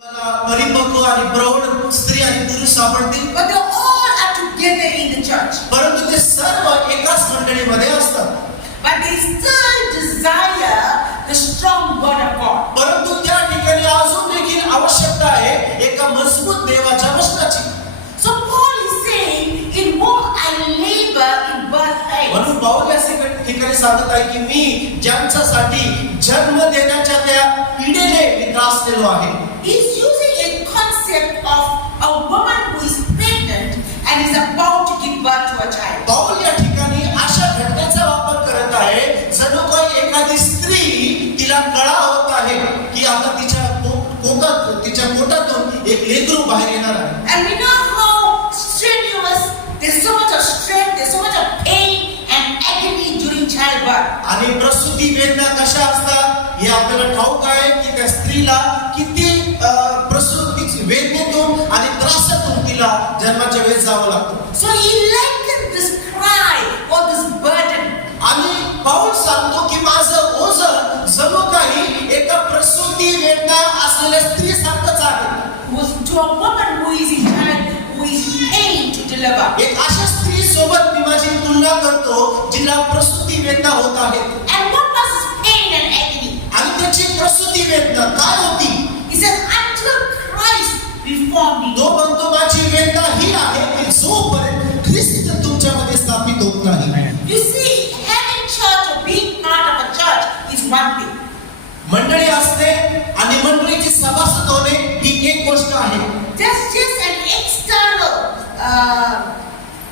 परिपक्व आणि प्रौढ स्त्री आणि पुरुष सापडतील, but they all are together in the church. परंतु ते सर्व एकाच मंडळीमध्ये असतात. But they still desire the strong word of God. परंतु त्या ठिकाणी अजून देखील आवश्यकता आहे एका मजबूत देवाच्या वचनाची. So Paul is saying, in more I labor in birth pains. म्हणून पाऊल या ठिकाणी सांगत आहे की मी ज्यांच्यासाठी जन्म देण्याच्या त्या पिढीने मी त्रासलेलो आहे. He's using a concept of a woman who is pregnant and is about to give birth to a child. पाऊल या ठिकाणी अशा घटनेचा वापर करत आहे जणू काही एखादी स्त्री तिला कळा होत आहे की आता तिच्या पोटातून एक लेकरू बाहेर येणार आहे. And we know how strenuous, there's so much of strength, there's so much of pain and agony during childbirth. आणि प्रसूती वेदना कशा असतात हे आपल्याला ठाऊक आहे की त्या स्त्रीला किती प्रसूती वेदनेतून आणि त्रासातून तिला जन्माच्या वेळेस जावं लागतं. So he likened this cry or this burden. आणि पाऊल सांगतो की माझं ओझं जणू काही एका प्रसूती वेदना असलेल्या स्त्री सारखंच आहे. Was to a woman who is in child, who is in pain to deliver. एक अशा स्त्री सोबत मी माझी तुलना करतो जिला प्रसूती वेदना होत आहे. And what was his pain and agony? आणि त्याची प्रसूती वेदना काय होती? He says, until Christ be formed in you. तो म्हणतो माझी वेदना ही आहे की जोपर्यंत ख्रिस्त तुमच्यामध्ये स्थापित होत नाही. You see, having church or being part of a church is one thing. मंडळी असते आणि मंडळीची सभासद होणे ही एक गोष्ट आहे. That's just an external,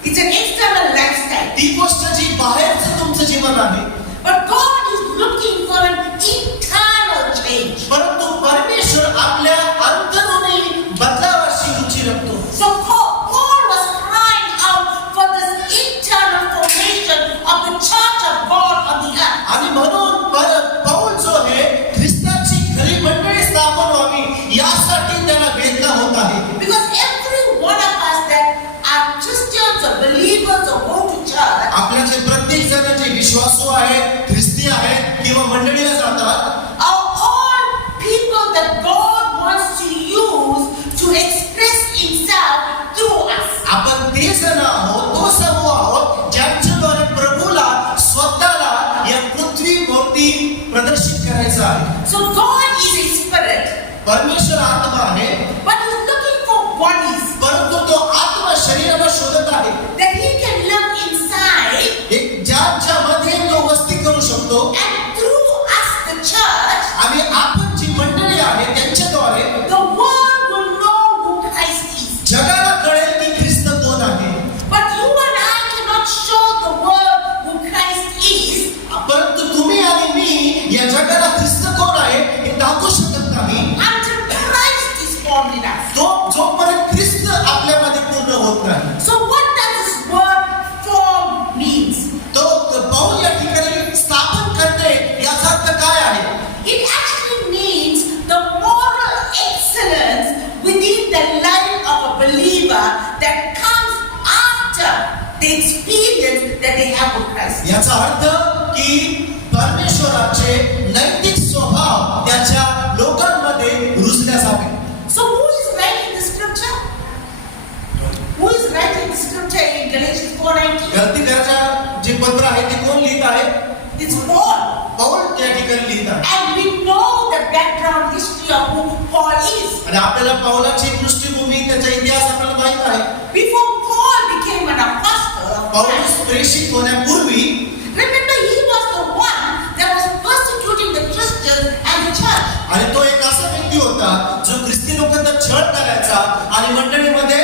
it's an external lifestyle. ती गोष्ट जी बाहेरचं तुमचं जीवन आहे. But God is looking for an internal change. परंतु परमेश्वर आपल्या अंतरूनी बदलावाची रुची रखतो. So Paul was crying out for this internal formation of the church of God on the earth. आणि म्हणून पाऊल जो आहे ख्रिस्ताची खरी मंडळी स्थापन व्हावी यासाठी त्याला वेदना होत आहे. Because every one of us that are Christians or believers or go to church, आपल्याचे प्रत्येक जण जे विश्वासू आहेत, ख्रिस्ती आहेत किंवा मंडळीला जातात, are all people that God wants to use to express himself through us. आपण ते जण आहोत, तो समूह आहोत ज्यांच्याद्वारे प्रभूला स्वतःला या पृथ्वीभोवती प्रदर्शित करायचं आहे. So God is a spirit, परमेश्वर आत्मा आहे, but he's looking for bodies परंतु तो आत्मा शरीराला शोधत आहे that he can live inside, एक ज्याच्यामध्ये तो वस्ती करू शकतो. and through us the church, आणि आपण जी मंडळी आहे त्यांच्याद्वारे the world will know who Christ is. जगाला कळेल की ख्रिस्त कोण आहे. But you and I cannot show the world who Christ is परंतु तुम्ही आणि मी या जगाला ख्रिस्त कोण आहे हे दाखवू शकत नाही until Christ is formed in us. तो जोपर्यंत ख्रिस्त आपल्यामध्ये पूर्ण होत नाही. So what does this word form means? तो पाऊल या ठिकाणी स्थापन करणे याचा अर्थ काय आहे? It actually means the moral excellence within the life of a believer that comes after the experience that they have with Christ. याचा अर्थ की परमेश्वराचे नैतिक स्वभाव त्याच्या लोकांमध्ये रुजल्या जावे. So who is writing the scripture? Who is writing the scripture in Galatians 4:19? गलतीकराच्या जे पत्र आहे ते कोण लिहित आहे? It's Paul. पाऊल त्या ठिकाणी लिहित आहे. And we know the background history of who Paul is. आणि आपल्याला पाऊलाची पृष्ठभूमी त्याचा इतिहास आपल्याला माहित आहे. Before Paul became an apostle of पाऊल Christ, प्रेषित होण्यापूर्वी remember he was the one that was persecuting the Christians and the church. आणि तो एक असा व्यक्ती होता जो ख्रिस्ती लोकांचा छळ करायचा आणि मंडळीमध्ये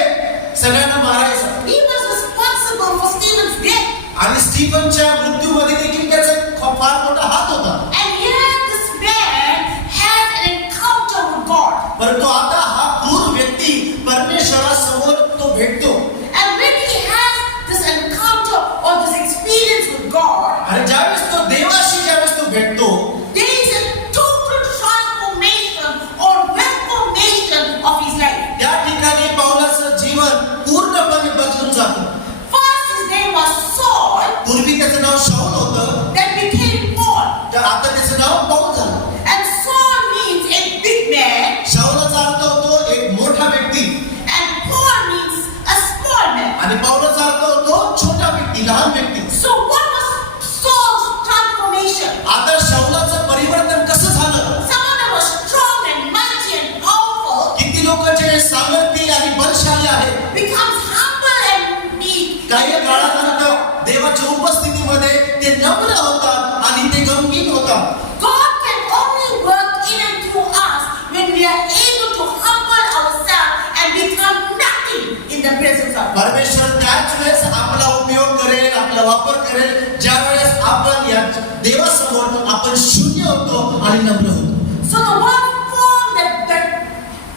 सगळ्यांना मारायचा. He was responsible for Stephen's death. आणि स्टीफनच्या मृत्यूमध्ये देखील त्याचा फार मोठा हात होता. And yet this man had an encounter with God. परंतु आता हा क्रूर व्यक्ती परमेश्वरासमोर तो भेटतो. And when he has this encounter or this experience with God, आणि ज्यावेळेस तो देवाशी ज्यावेळेस तो भेटतो there is a total transformation or reformation of his life. त्या ठिकाणी पाऊलाचं जीवन पूर्णपणे बदलून जातं. First his name was Saul, पूर्वी त्याचं नाव वापर करेल ज्यावेळेस आपण या देवासमोर आपण शून्य होतो आणि नम्र होतो. So the word form that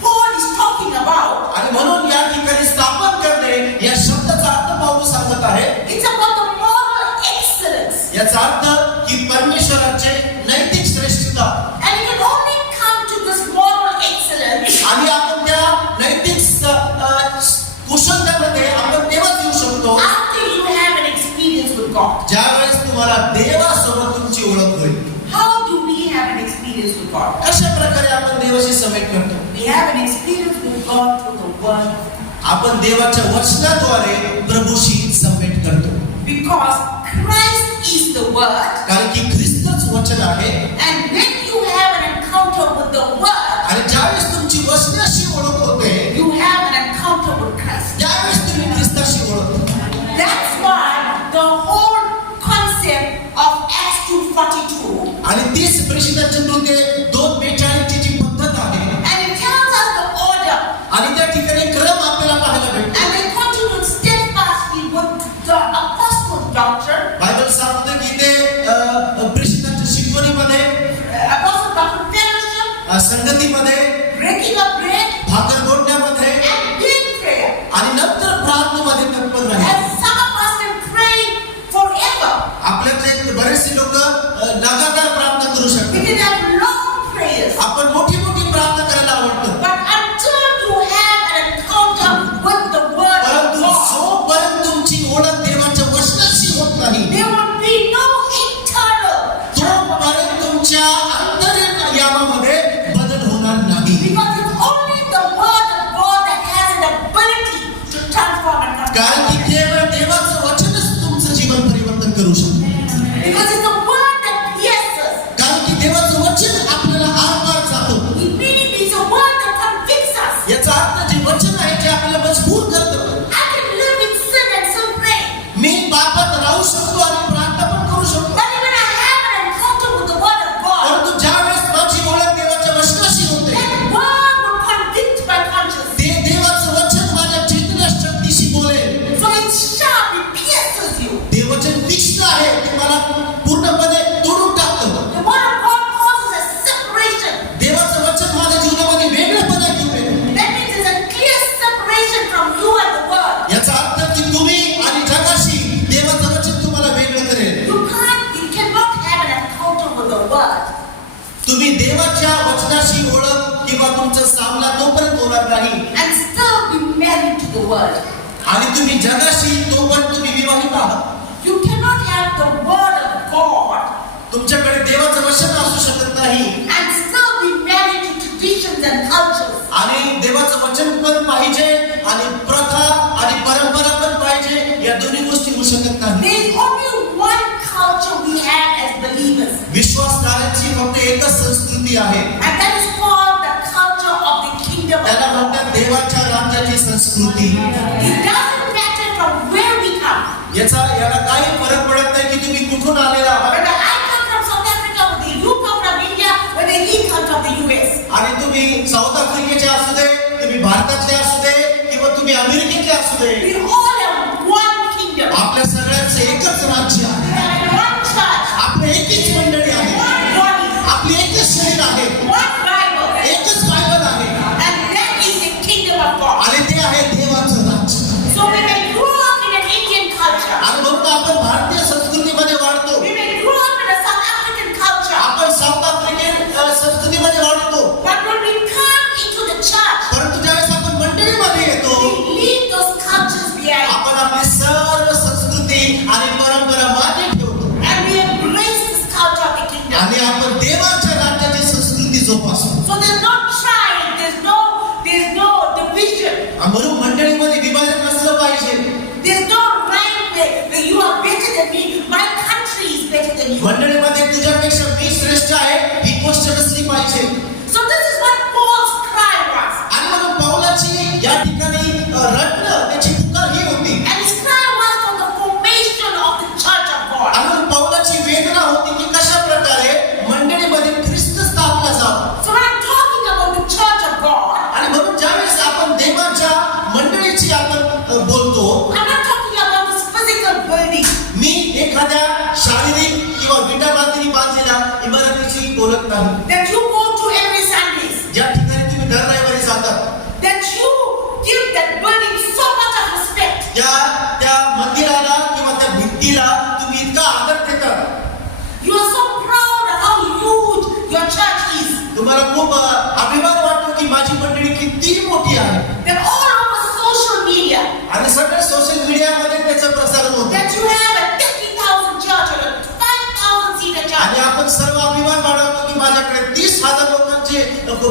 Paul is talking about, आणि म्हणून या ठिकाणी स्थापन करणे या शब्दाचा अर्थ पाऊल सांगत आहे. it's about the moral excellence. याचा अर्थ की परमेश्वराचे नैतिक श्रेष्ठता. And you can only come to this moral excellence आणि आपण त्या नैतिक कुशलतेमध्ये आपण तेव्हाच येऊ शकतो after you have an experience with God. ज्यावेळेस तुम्हाला देवासोबत तुमची ओळख होईल. How do we have an experience with God? अशा प्रकारे आपण देवाशी समेट करतो. We have an experience with God through the Word, आपण देवाच्या वचनाद्वारे प्रभूशी समेट करतो. because Christ is the Word. कारण की ख्रिस्तच वचन आहे. And when you have an encounter with the Word, आणि ज्यावेळेस तुमची वचनाशी ओळख होते you have an encounter with Christ. त्यावेळेस तुम्ही ख्रिस्ताशी ओळखता. That's why the whole concept of Acts 2:42, आणि तीच प्रेषितांच्या कृत्ये 2:42 ची जी पद्धत आहे and it tells us the order, आणि त्या ठिकाणी क्रम आपल्याला पाहायला भेटतो. and they continued steadfastly with the apostles' doctrine, Bible सांगतं की ते प्रेषितांच्या शिकवणीमध्ये apostles' doctrine fellowship, संगतीमध्ये breaking of bread, भाकर गोडण्यामध्ये and in prayer. आणि नंतर प्रार्थनेमध्ये तत्पर राहिले. And some of us can pray forever. आपल्यातले बरेचसे लोक लगातार प्रार्थना करू We शकतात. can have long prayers. आपण मोठी मोठी प्रार्थना करायला आवडतं. But until you have an encounter with the Word of परंतु God, जोपर्यंत तुमची ओळख देवाच्या वचनाशी होत नाही there will be no internal तोपर्यंत तुमच्या अंतर्यामामध्ये बदल होणार नाही. because it's only the Word of God that has an ability to transform and transform. कारण की केवळ देवाचं वचनच तुमचं जीवन परिवर्तन करू शकतं. Because it's the Word that pierces. कारण की देवाचं वचन आपल्याला आरपार जातं. It means it's a Word that convicts us. याचा अर्थ जे वचन आहे जे आपल्याला मजबूर करतं. I can live in sin and still pray. मी पापात राहू शकतो आणि प्रार्थना पण करू शकतो. But when I have an encounter with the Word of God, परंतु ज्यावेळेस माझी ओळख देवाच्या वचनाशी होते that Word will convict my conscience. ते देवाचं वचन माझ्या चैतन्य शक्तीशी बोलेल. So it's sharp, it pierces you. ते वचन तीक्ष्ण आहे ते मला पूर्णपणे तोडून टाकतं. The Word of God causes a separation. देवाचं वचन माझ्या जीवनामध्ये वेगळेपणा घेऊन येतं. That means there's a clear separation from you and the Word. याचा अर्थ की तुम्ही आणि जगाशी देवाचं वचन तुम्हाला वेगळं करेल. You cannot have an encounter with the Word तुम्ही देवाच्या वचनाशी ओळख किंवा तुमचा सामना तोपर्यंत होणार नाही and still be married to the Word. आणि तुम्ही जगाशी तोपर्यंत तुम्ही विवाहित आहात. You cannot have the Word of God तुमच्याकडे देवाचं वचन असू शकत नाही and still be married to traditions and cultures. आणि देवाचं वचन पण पाहिजे आणि प्रथा आणि परंपरा पण पाहिजे. या दोन्ही गोष्टी होऊ शकत नाही. There is only one culture we have as believers, विश्वासणाऱ्यांची फक्त एकच संस्कृती आहे. and that is called the culture of the kingdom of त्याला God. म्हणतात देवाच्या राज्याची संस्कृती. It doesn't matter from where we come. याला काही फरक पडत नाही की तुम्ही कुठून आलेला आहात. Whether I come from South Africa, whether you come from India, whether he comes from the US. आणि तुम्ही साऊथ आफ्रिकेचे असू दे, तुम्ही भारतातले असू दे किंवा तुम्ही अमेरिकेतले असू दे, We all have one kingdom. आपल्या सगळ्यांचं एकच राज्य आहे. We have one church, आपली एकच मंडळी आहे. one body, आपली एकच शरीर आहे. one Bible. एकच बायबल आहे. And that is the kingdom of God. आणि ते आहे देवाचं राज्य. So we may grow up in an Indian culture. आणि म्हणून आपण भारतीय संस्कृतीमध्ये वाढतो. We may grow up in a South African culture. आपण साऊथ आफ्रिकन संस्कृतीमध्ये वाढतो. But when we come into the church, परंतु ज्यावेळेस आपण मंडळीमध्ये येतो we leave those cultures behind. आपण आपली सर्व संस्कृती आणि परंपरा मागे ठेवतो And we embrace this culture of the kingdom. आणि आपण देवाच्या राज्याची संस्कृती जोपासतो. So there's no trying, there's no division. म्हणून मंडळीमध्ये विभाजन नसलं पाहिजे. There's no right way that you are better than me. My country is better than you. मंडळीमध्ये तुझ्यापेक्षा मी श्रेष्ठ आहे ही गोष्ट नसली पाहिजे. So this is what Paul's cry was. आणि म्हणून पौलाची या ठिकाणी रडणं त्याची पुकार ही होती. And his cry was for the formation of the church of God. आणि म्हणून पौलाची वेदना होती की कशा प्रकारे मंडळीमध्ये ख्रिस्त स्थापना जावं. So when I'm talking about the church of God, आणि म्हणून ज्यावेळेस आपण देवाच्या मंडळीची आपण बोलतो I'm not talking about this physical building. मी बोलत नाही. that you go to every Sundays, ज्या ठिकाणी तुम्ही दर रविवारी जातात that you give that building so much of respect. त्या मंदिराला किंवा त्या भिंतीला तुम्ही इतका आदर देतात. You are so proud of how huge your church is. तुम्हाला खूप अभिमान वाटतो की माझी मंडळी किती मोठी आहे. That all over social media, आणि सगळ्या सोशल मीडियामध्ये त्याचं प्रसारण होतं. that you have a 50,000 church or a 5,000 seater church. आणि आपण सर्व अभिमान बाळगतो की माझ्याकडे 30,000 लोकांची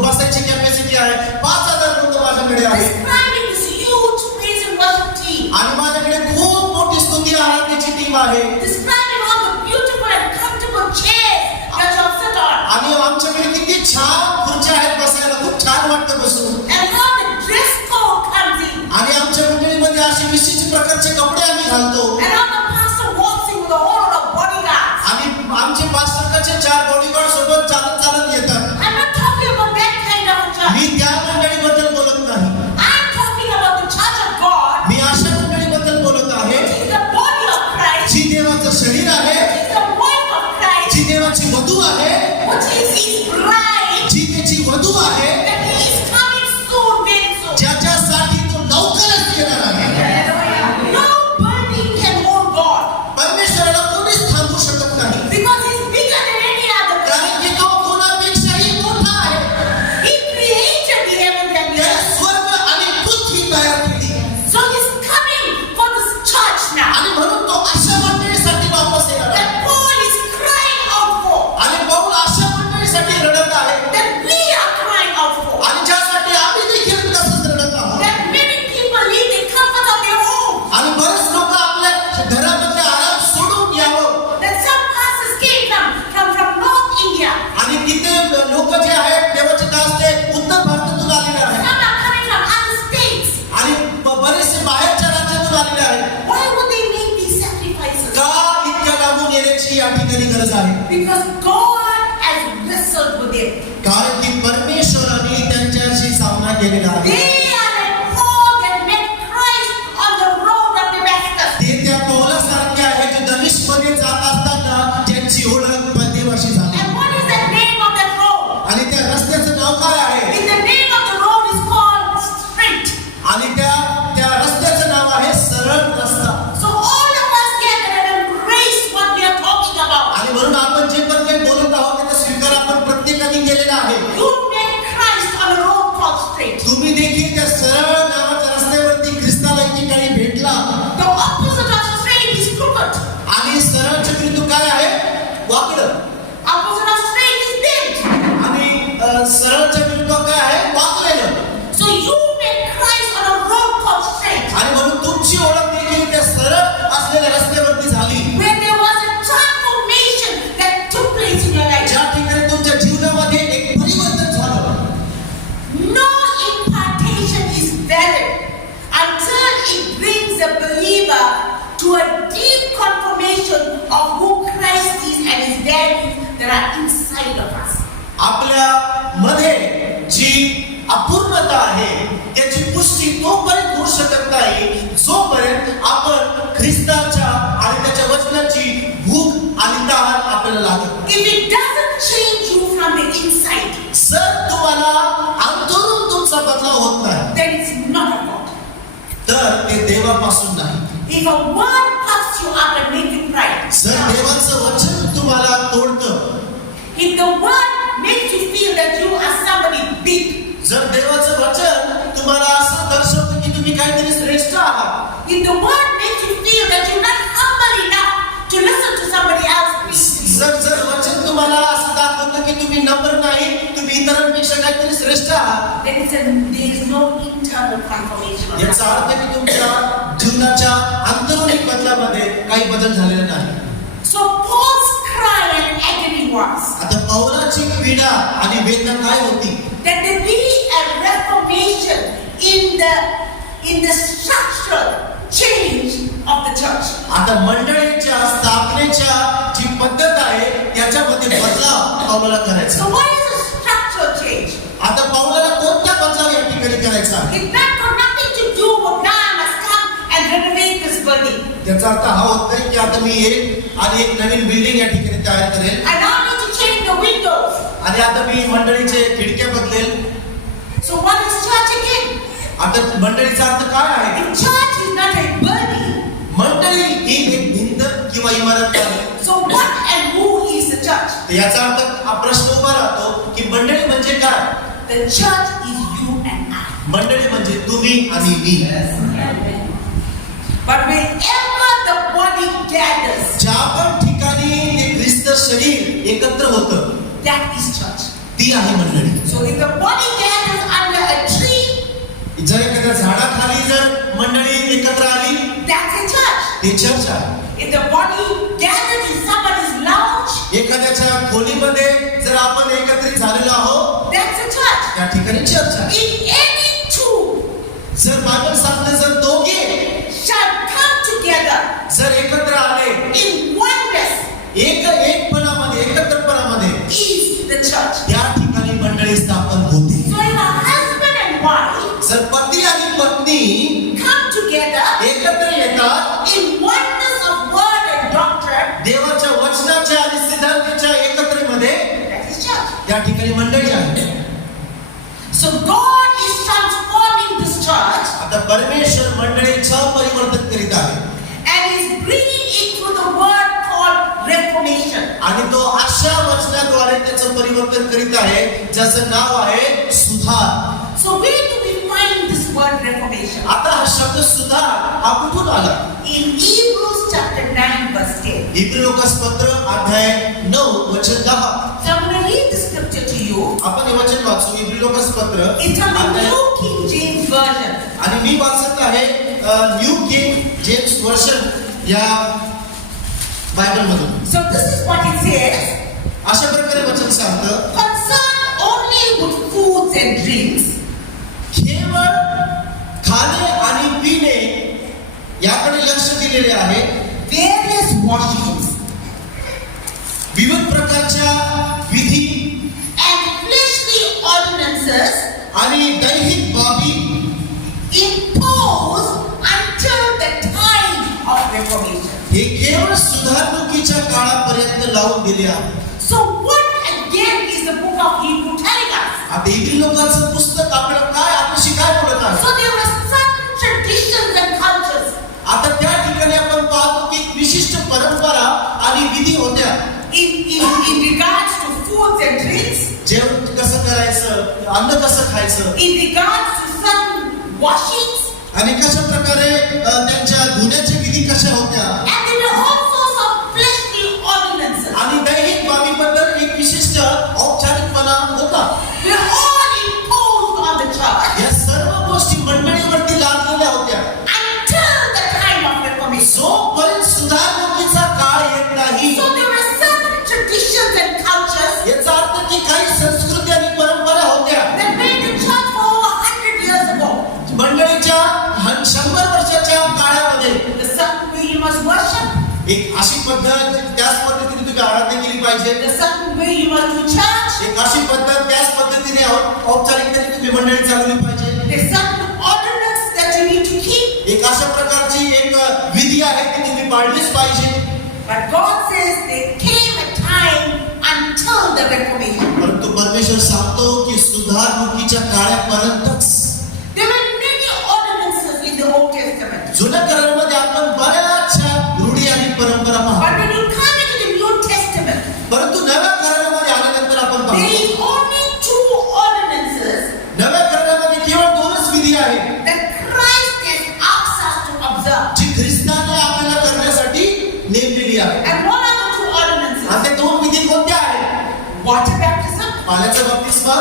बसायची कॅपॅसिटी आहे, 5,000 लोक माझ्याकडे आहेत. Describing this huge praise and worship team. आणि माझ्याकडे खूप मोठी स्तुती आराधनेची टीम आहे. Describing all the beautiful and comfortable chairs that you have sit on. आणि आमच्याकडे किती छान खुर्च्या आहेत बसायला, खूप छान वाटतं बसून. And how the dress code comes in. आणि आमच्या मंडळीमध्ये असे विशिष्ट प्रकारचे कपडे आम्ही घालतो. And how the pastor walks in with a whole lot of bodyguards. आणि आमचे पास्टरचे 4 बॉडीगार्ड सोबत चालत चालत येतात. I'm not talking about that kind of a church. मी त्या मंडळीबद्दल बोलत नाही. I'm talking about the church of God. मी अशा मंडळीबद्दल बोलत आहे Which is the body of Christ. जी देवाचं शरीर आहे, Which is the wife of Christ. जी देवाची वधू आहे, Which is his bride. जी त्याची वधू आहे, That he is coming soon, very soon. ज्याच्यासाठी तो लवकरच येणार आहे. No building can hold God. परमेश्वराला कोणीच थांबवू शकत नाही, Because he's bigger than any other God. कारण की तो कोणापेक्षाही मोठा आहे. He created the heaven and the त्याने earth. स्वर्ग आणि पृथ्वी तयार केली. So he's coming for this church now. आणि म्हणून तो अशा मंडळीसाठी वापस येणार आहे. That Paul is crying out for. आणि पौल अशा मंडळीसाठी रडत आहे, That we are crying out for. आणि ज्यासाठी आम्ही देखील तसंच रडत आहोत. That many people leave the comfort of their home. आणि बरेच लोक आपल्या घरामधले आराम सोडून यावं. That some pastors came from North India. आणि तिथे लोक जे आहेत देवाचे दास ते उत्तर भारतातून आलेले आहेत. Some are coming from other states. आणि बरेचसे बाहेरच्या राज्यातून आलेले आहेत. Why would they make these sacrifices? का इतक्या लांबून येण्याची या ठिकाणी गरज आहे? Because God has wrestled with them. कारण की परमेश्वराने त्यांच्याशी सामना केलेला आहे. They are like Paul that met Christ on the road of Damascus. ते त्या पौलासारखे आहे जे दमिश्कमध्ये जात असताना ज्यांची ओळख देवाशी झाली. And what is the name of that road? आणि त्या रस्त्याचं नाव काय आहे? And the name of the road is called Straight. आणि त्या रस्त्याचं नाव आहे सरळ रस्ता. So all of us gather and embrace what we are talking about. आणि म्हणून आपण जे पण काही बोलत आहोत त्याचा स्वीकार आपण प्रत्येकाने केलेला आहे. You met Christ on a road called Straight. तुम्ही देखील त्या सरळ नावाच्या रस्त्यावरती ख्रिस्ताला एकेकाळी भेटला. The opposite of straight is crooked. आणि सरळच्या विरुद्ध काय आहे? वाकडं. Opposite of straight is bent. आणि सरळच्या विरुद्ध काय आहे? वाकलेलं. So you met Christ on a road called Straight. आणि म्हणून तुमची ओळख देखील त्या सरळ असलेल्या रस्त्यावरती झाली, Where there was a transformation that took place in your life. ज्या ठिकाणी तुमच्या जीवनामध्ये एक परिवर्तन झालं. No impartation is valid until it brings the believer to a deep confirmation of who Christ is and his values that are inside of us. आपल्या मध्ये जी अपूर्णता आहे त्याची पुष्टी तोपर्यंत होऊ शकत नाही जोपर्यंत आपण ख्रिस्ताच्या आणि त्याच्या वचनाची भूक आणि तहान आपल्याला लागत. If it doesn't change you from the inside, जर तुम्हाला अंतरून तुमचा बदलाव होत नाही then it's not of God. तर ते देवापासून नाही. If a word puffs you up and makes you pride, जर देवाचं वचन तुम्हाला तोडतं, if the word makes you feel that you are somebody big, जर देवाचं वचन तुम्हाला असं दर्शवतं की तुम्ही काहीतरी श्रेष्ठ आहात, if the word makes you feel that you're not humble enough to listen to somebody else speak, जर वचन तुम्हाला असं दाखवतं की तुम्ही नम्र नाही, तुम्ही इतरांपेक्षा काहीतरी श्रेष्ठ आहात, then there is no internal confirmation of याचा that. अर्थ की तुमच्या जीवनाच्या आंतरिक बदलामध्ये काही बदल झालेला नाही. So Paul's cry and agony was आता पौलाची पीडा आणि वेदना काय होती? that there be a reformation in the structural change of the church. आता मंडळीच्या स्थापनेच्या जी पद्धत आहे त्याच्यामध्ये बदलाव पौलाला करायचा. So what is a structural change? आता पौलाला कोणता बदलाव या ठिकाणी करायचा? It's not got nothing to do with now I must come and renovate this building. त्याचा अर्थ हा होत नाही की आता मी येईल आणि एक नवीन बिल्डिंग या ठिकाणी तयार करेल I now need to change the windows. आणि आता मी मंडळीचे खिडक्या बदलेल. So what is church again? आता मंडळीचा अर्थ काय आहे? The church is not a building. मंडळी ही एक भिंत किंवा इमारत आहे. So what and who is the church? याचा अर्थ हा प्रश्न उभा राहतो की मंडळी म्हणजे काय? The church is you and I. मंडळी म्हणजे तुम्ही आणि मी. But wherever the body gathers, ज्या पण ठिकाणी ते ख्रिस्त शरीर एकत्र होतं, that is church. ती आहे मंडळी. So if the body gathers under a tree, जर एखाद्या झाडाखाली जर मंडळी एकत्र आली, that's a church. ते चर्च आहे. If the body gathers in somebody's lounge, एखाद्याच्या खोलीमध्ये जर आपण एकत्रित झालेलो आहोत, that's a church. त्या ठिकाणी चर्च आहे. If any two जर बायबल सांगते जर दोघे shall come together जर एकत्र आले in oneness, एकपणामध्ये एकत्रपणामध्ये, is the church. त्या ठिकाणी मंडळी स्थापन होते. So if a husband and wife जर पती आणि पत्नी come together एकत्र येतात in oneness of word and doctrine, देवाच्या वचनाच्या आणि सिद्धांताच्या एकत्रेमध्ये, that is church. त्या ठिकाणी मंडळी आहे. So God is transforming this church आता परमेश्वर मंडळीचं परिवर्तन करीत आहे and is bringing it through the word called reformation. आणि तो अशा वचनाद्वारे त्याचं परिवर्तन करीत आहे ज्याचं नाव आहे सुधार. So where do we find this word reformation? आता हा शब्द सुधार हा कुठून आला? In Hebrews chapter 9 verse 10. इब्री लोकासपत्र अध्याय 9 वचन 10. So I'm going to read the scripture to you. आपण हे वचन वाचू. इब्री लोकासपत्र It's from the अध्याय, New King James Version. आणि मी वाचत आहे न्यू किंग जेम्स वर्जन या बायबल मधून. So this is what it says. अशा प्रकारे वचन सांगतं, Concerned only with foods and drinks, केवळ खाणे आणि पिणे याकडे लक्ष दिलेले आहे. various washings, विविध प्रकारच्या विधी and fleshly ordinances आणि दैहिक बाबी imposed until the time of reformation. हे केवळ सुधारणुकीच्या काळापर्यंत लावून दिले आहे. So what again is the book of Hebrew telling us? आता इब्री लोकांचं पुस्तक आपल्याला काय आपल्याशी काय बोलत आहे? So there were certain traditions and cultures. आता त्या ठिकाणी आपण पाहतो की विशिष्ट परंपरा आणि विधी होत्या. In regards to foods and drinks, जेवण कसं करायचं, अन्न कसं खायचं, in regards to certain washings, आणि कशा प्रकारे त्यांच्या धुण्याच्या विधी कशा होत्या, and there were also some fleshly ordinances. आणि दैहिक बाबीबद्दल एक विशिष्ट औपचारिकपणा होता. They were all imposed on the church या सर्व गोष्टी मंडळीवरती लादलेल्या होत्या until the time of reformation. जोपर्यंत सुधारणुकीचा काळ येत नाही. So there were certain traditions and cultures याचा अर्थ की काही संस्कृती आणि परंपरा होत्या that made the church for over 100 years ago. मंडळीच्या 100 वर्षाच्या काळामध्ये. The certain way you must worship, एक अशी पद्धत, त्याच पद्धतीने तुम्ही आराधना केली पाहिजे. the certain way you must do church, एक अशी पद्धत, त्याच पद्धतीने औपचारिकतेने तुम्ही मंडळी चालवली पाहिजे. the certain ordinance that you need to keep. एक अशा प्रकारची एक विधी आहे ती तुम्ही पाळलीच पाहिजे. But God says there came a time until the reformation. परंतु परमेश्वर सांगतो की सुधारणुकीच्या काळापर्यंतच. There were many ordinances in the Old Testament. जुन्या करारामध्ये आपण बऱ्याचशा रूढी आणि परंपरा पाहतो. But when you come into the New Testament, परंतु नव्या करारामध्ये आल्यानंतर आपण there पाहतो is only two ordinances नव्या करारामध्ये केवळ 2च विधी आहेत that Christ has asked us to observe. जी ख्रिस्ताने आपल्याला करण्यासाठी नेमलेली आहे. And what are the two ordinances? आणि ते 2 विधी कोणत्या आहेत? Water baptism पाण्याचा बप्तिस्मा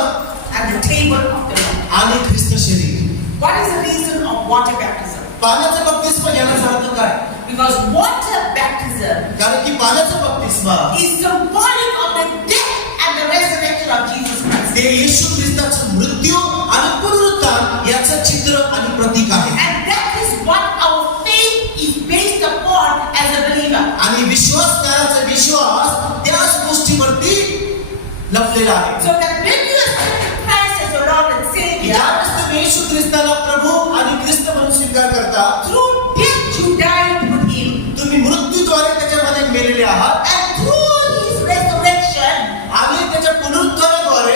and the table of the Lord. आणि ख्रिस्त शरीर. What is the reason of water baptism? पाण्याचा बप्तिस्मा याचा अर्थ काय? Because water baptism कारण की पाण्याचा बप्तिस्मा is symbolic of the death and the resurrection of Jesus Christ. ते येशू ख्रिस्ताचं मृत्यू आणि पुनरुत्थान याचं चित्र आणि प्रतीक आहे. And that is what our faith is based upon as a believer. आणि विश्वास करायचा विश्वास त्याच गोष्टीवरती लपलेला आहे. So that when you accept Christ as your Lord and Savior, ज्यावेळेस तुम्ही येशू ख्रिस्ताला प्रभू आणि ख्रिस्त म्हणून स्वीकार करता, through death you died with Him. तुम्ही मृत्यूद्वारे त्याच्यामध्ये मेलेले आहात And through His resurrection, आणि त्याच्या पुनरुत्थानाद्वारे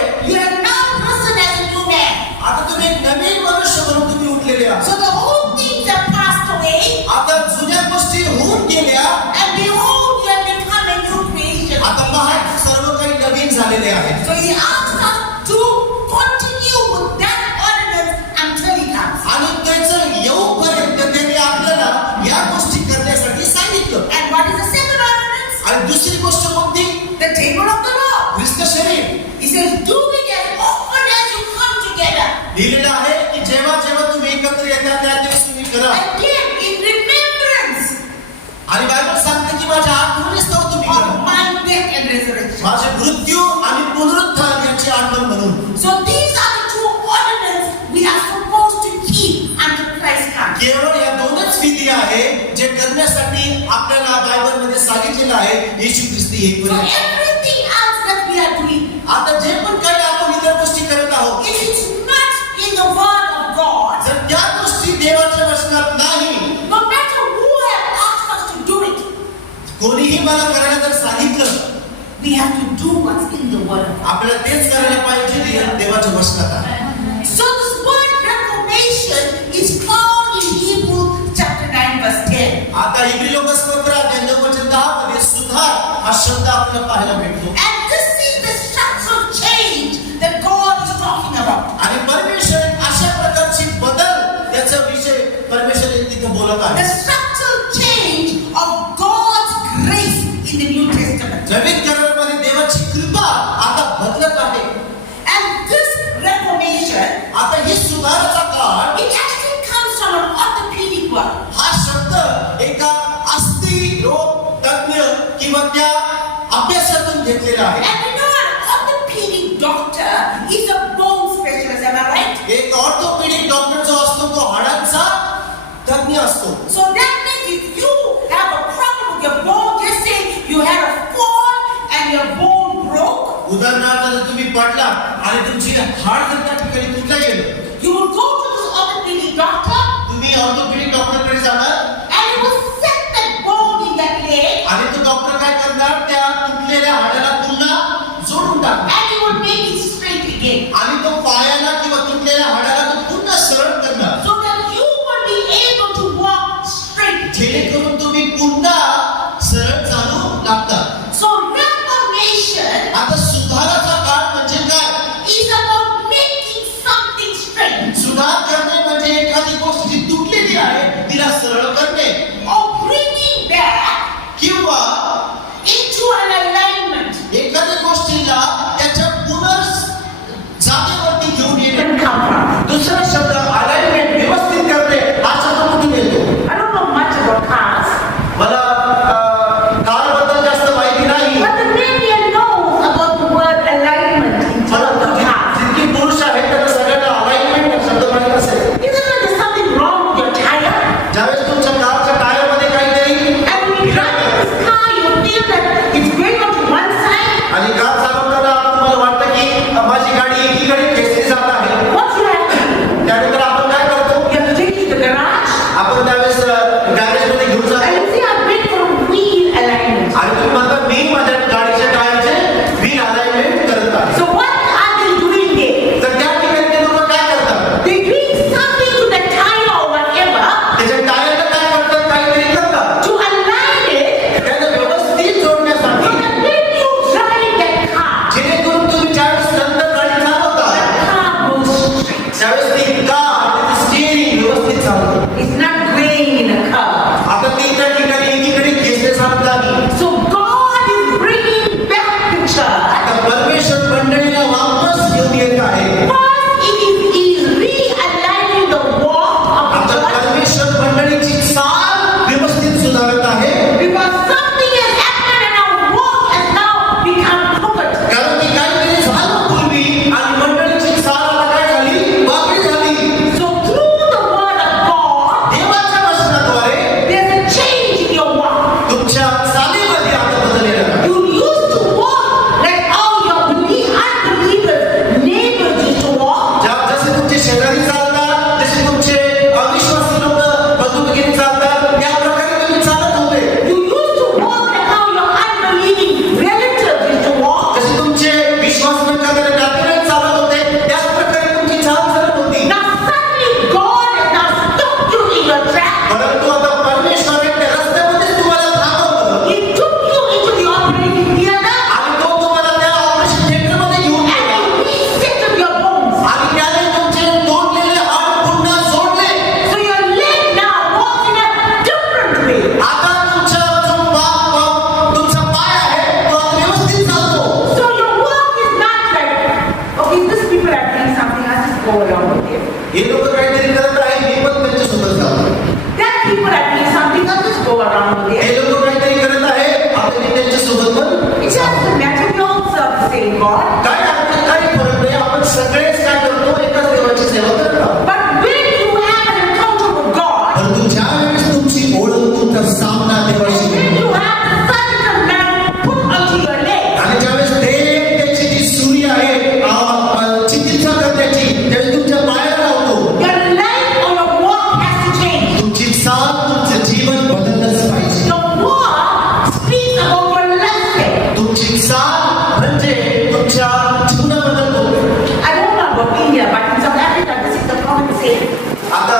आहेत. So he asks us to continue with that ordinance until he comes. आणि त्याचं येऊपर्यंत त्यांनी आपल्याला या गोष्टी करण्यासाठी सांगितलं. And what is the second ordinance? आणि दुसरी गोष्ट कोणती? The table of the Lord. ख्रिस्त शरीर. He says, do it as often as you come together. लिहिलेलं आहे की जेव्हा जेव्हा तुम्ही एकत्र येता त्या दिवशी तुम्ही करा. Again, in remembrance आणि बायबल सांगते की माझ्या आठवणीस तो तुम्ही of करा. my death and resurrection. माझे मृत्यू आणि पुनरुत्थान याची आठवण म्हणून. So these are the two ordinances we are supposed to keep until Christ comes. केवळ या दोनच विधी आहे जे करण्यासाठी आपल्याला बायबल मध्ये सांगितलेलं आहे येशू ख्रिस्त So येईपर्यंत. everything else that we are doing, आता जे पण काही आपण इतर गोष्टी करत आहोत, if it's not in the word of God, जर त्या गोष्टी देवाच्या वचनात नाही, no matter who have asked us to do it, कोणीही मला करायला जर सांगितलं, we have to do what's in the word of God. आपल्याला तेच करायला पाहिजे जे देवाच्या वचनात आहे. So this word reformation is found in Hebrews chapter 9 verse 10. आता इब्री लोकस्तोत्र अध्याय 9 वचन 10 मध्ये सुधार हा शब्द आपल्याला पाहायला भेटतो. And this is the structural change that God is talking about. आणि परमेश्वर अशा प्रकारची बदल याचा विषय परमेश्वर तिथे बोलत The आहे. structural change of God's grace in the New Testament. नवीन करारामध्ये देवाची कृपा आता बदलत आहे. And this reformation, आता ही सुधाराचा काळ it actually comes from an orthopedic word. हा शब्द एका अस्थि रोग तज्ञ किंवा त्या अभ्यासातून घेतलेला आहे. And you know an orthopedic doctor is a bone specialist, am I right? एक ऑर्थोपेडिक डॉक्टर जो असतो तो हाडांचा तज्ञ असतो. So that means if you have a problem with your bone, just say you had a fall and your bone broke, उदाहरणार्थ जर तुम्ही पडला आणि तुमची हाड जर त्या ठिकाणी तुटला गेलं, you will go to this orthopedic doctor तुम्ही ऑर्थोपेडिक डॉक्टरकडे जाणार and he will set that bone in that leg आणि तो डॉक्टर काय करणार, त्या तुटलेल्या हाडाला पुन्हा जोडून टाकणार and he will make it straight again. आणि तो पायाला किंवा तुटलेल्या हाडाला तो पुन्हा सरळ करणार, So that you will be able to walk straight. जेणेकरून तुम्ही पुन्हा सरळ चालू लागता. So reformation आता सुधाराचा काळ म्हणजे काय? is about making something straight सुधार करणे म्हणजे एखादी गोष्ट जी तुटलेली आहे तिला सरळ करणे or bringing back किंवा into an alignment. एखाद्या गोष्टीला त्याच्या जागेवरती घेऊन येणे. दुसरा शब्द अलाइनमेंट, व्यवस्थित करणे हा शब्द कुठून येतो? I don't know much about cars, मला कारबद्दल जास्त माहिती नाही, but the men here knows about the word alignment in terms of the car. जितकी पुरुष आहेत त्यांना सगळ्यांना अलाइनमेंट हा शब्द माहित असेल. Isn't there something wrong with your tire? ज्यावेळेस तुमच्या कारच्या टायरमध्ये काहीतरी And when you drive this car, you feel that it's going on to one side. आणि कार चालवताना तुम्हाला वाटतं की माझी गाडी एकीकडे खेचली जात आहे. What you have to do? त्यानंतर आपण काय करतो? You have to take it to the garage आपण त्यावेळेस गॅरेजमध्ये घेऊन and जातो you see I've been for wheel alignment. आणि तुम्ही म्हणता मी माझ्या गाडीच्या टायरचे व्हील अलाइनमेंट करत आहे. So what are they doing there? तर त्या ठिकाणी ते लोक काय करतात? They're doing something to the tire or whatever त्याच्या टायरला काय करतात? काहीतरी करतात to align it त्याला व्यवस्थित so जोडण्यासाठी, that when you drive that car, जेणेकरून तुम्ही ज्यावेळेस नंतर गाडी चालवता the car goes straight. त्यावेळेस ती कार स्टीअरिंग व्यवस्थित चालवते. It's not graying in a curve. आता ती त्या ठिकाणी एकीकडे खेचण्यासारखं नाही. So God is bringing back the church. आता परमेश्वर मंडळीला वापस घेऊन येत आहे. First, he is realigning the walk of the आता church परमेश्वर मंडळीची चाल व्यवस्थित सुधारत आहे, because something has happened and our walk has now become crooked. कारण की काहीतरी झालं पूर्वी आणि मंडळीची चाल आता काय झाली? वाकडी झाली. So through the word of God, देवाच्या वचनाद्वारे there's a change in your walk. तुमच्या चालीमध्ये आता बदल येणार. You used to walk like all your unbelievers' neighbors used to walk. God. काय आपण काही फरक नाही, आपण सगळेच काय करतो, एकाच देवाची सेवा करतो. But when you have an encounter with God, परंतु ज्या वेळेस तुमची ओळख, तुमचा सामना and देवाशी when you have the Son of Man put onto your leg, आणि ज्यावेळेस त्याची जी सुरी आहे चिकित्सा करण्याची, त्यावेळेस तुमच्या पायाला लावतो, your life or your walk has to change. तुमची साथ, तुमचं जीवन बदललंच पाहिजे. Your walk speaks about your lifestyle. तुमची साथ म्हणजे तुमच्या जीवनाबद्दल बोलतो. I don't know about India, but in South Africa, this is the common saying. आता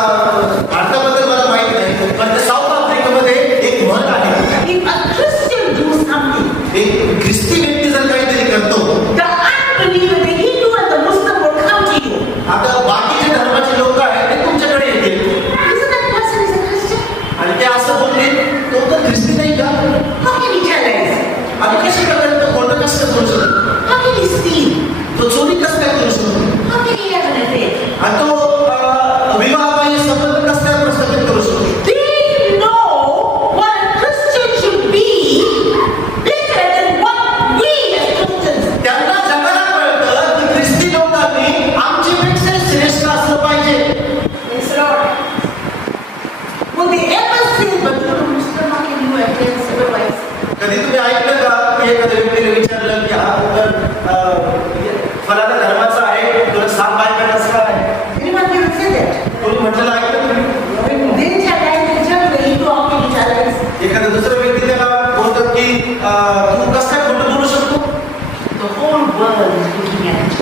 भारताबद्दल मला माहित नाही, पण साऊथ आफ्रिकेमध्ये एक म्हण आहे, If a Christian do something, एक ख्रिस्ती व्यक्ती जर काहीतरी करतो, the unbeliever, the Hindu and the Muslim will come to you. आता बाकीचे धर्माचे लोक आहेत ते तुमच्याकडे येतील Isn't that person is a Christian? आणि ते असं बोलतील, तो तर ख्रिस्ती नाही का? How can he tell us? आणि कशा प्रकारे तो खोटं कसं करू शकतो, How can he steal? तो चोरी कसं काय करू शकतो, How can he have an affair? आणि तो विवाहबाह्य संबंध कसं काय प्रस्थापित करू शकतो. They know what a Christian should be better than what we as Christians. त्यांना जगाला कळतं की ख्रिस्ती लोकांनी आमच्यापेक्षा श्रेष्ठ असलं पाहिजे. Yes, Lord. Will they ever say, but you're a Muslim, how can you have been civil rights? कधी तुम्ही ऐकलं का की एखाद्या व्यक्तीने विचारलं की हा फलाना धर्माचा आहे, तुला 7 बायका कसं काय? Anyone ever say that? कोणी म्हटलं ऐकलं तुम्ही? They tell us, they tell the Hindu, how can you tell us? एखादा दुसरा व्यक्ती त्याला बोलतात की तू कसं काय खोटं बोलू शकतो. The whole world is looking at it.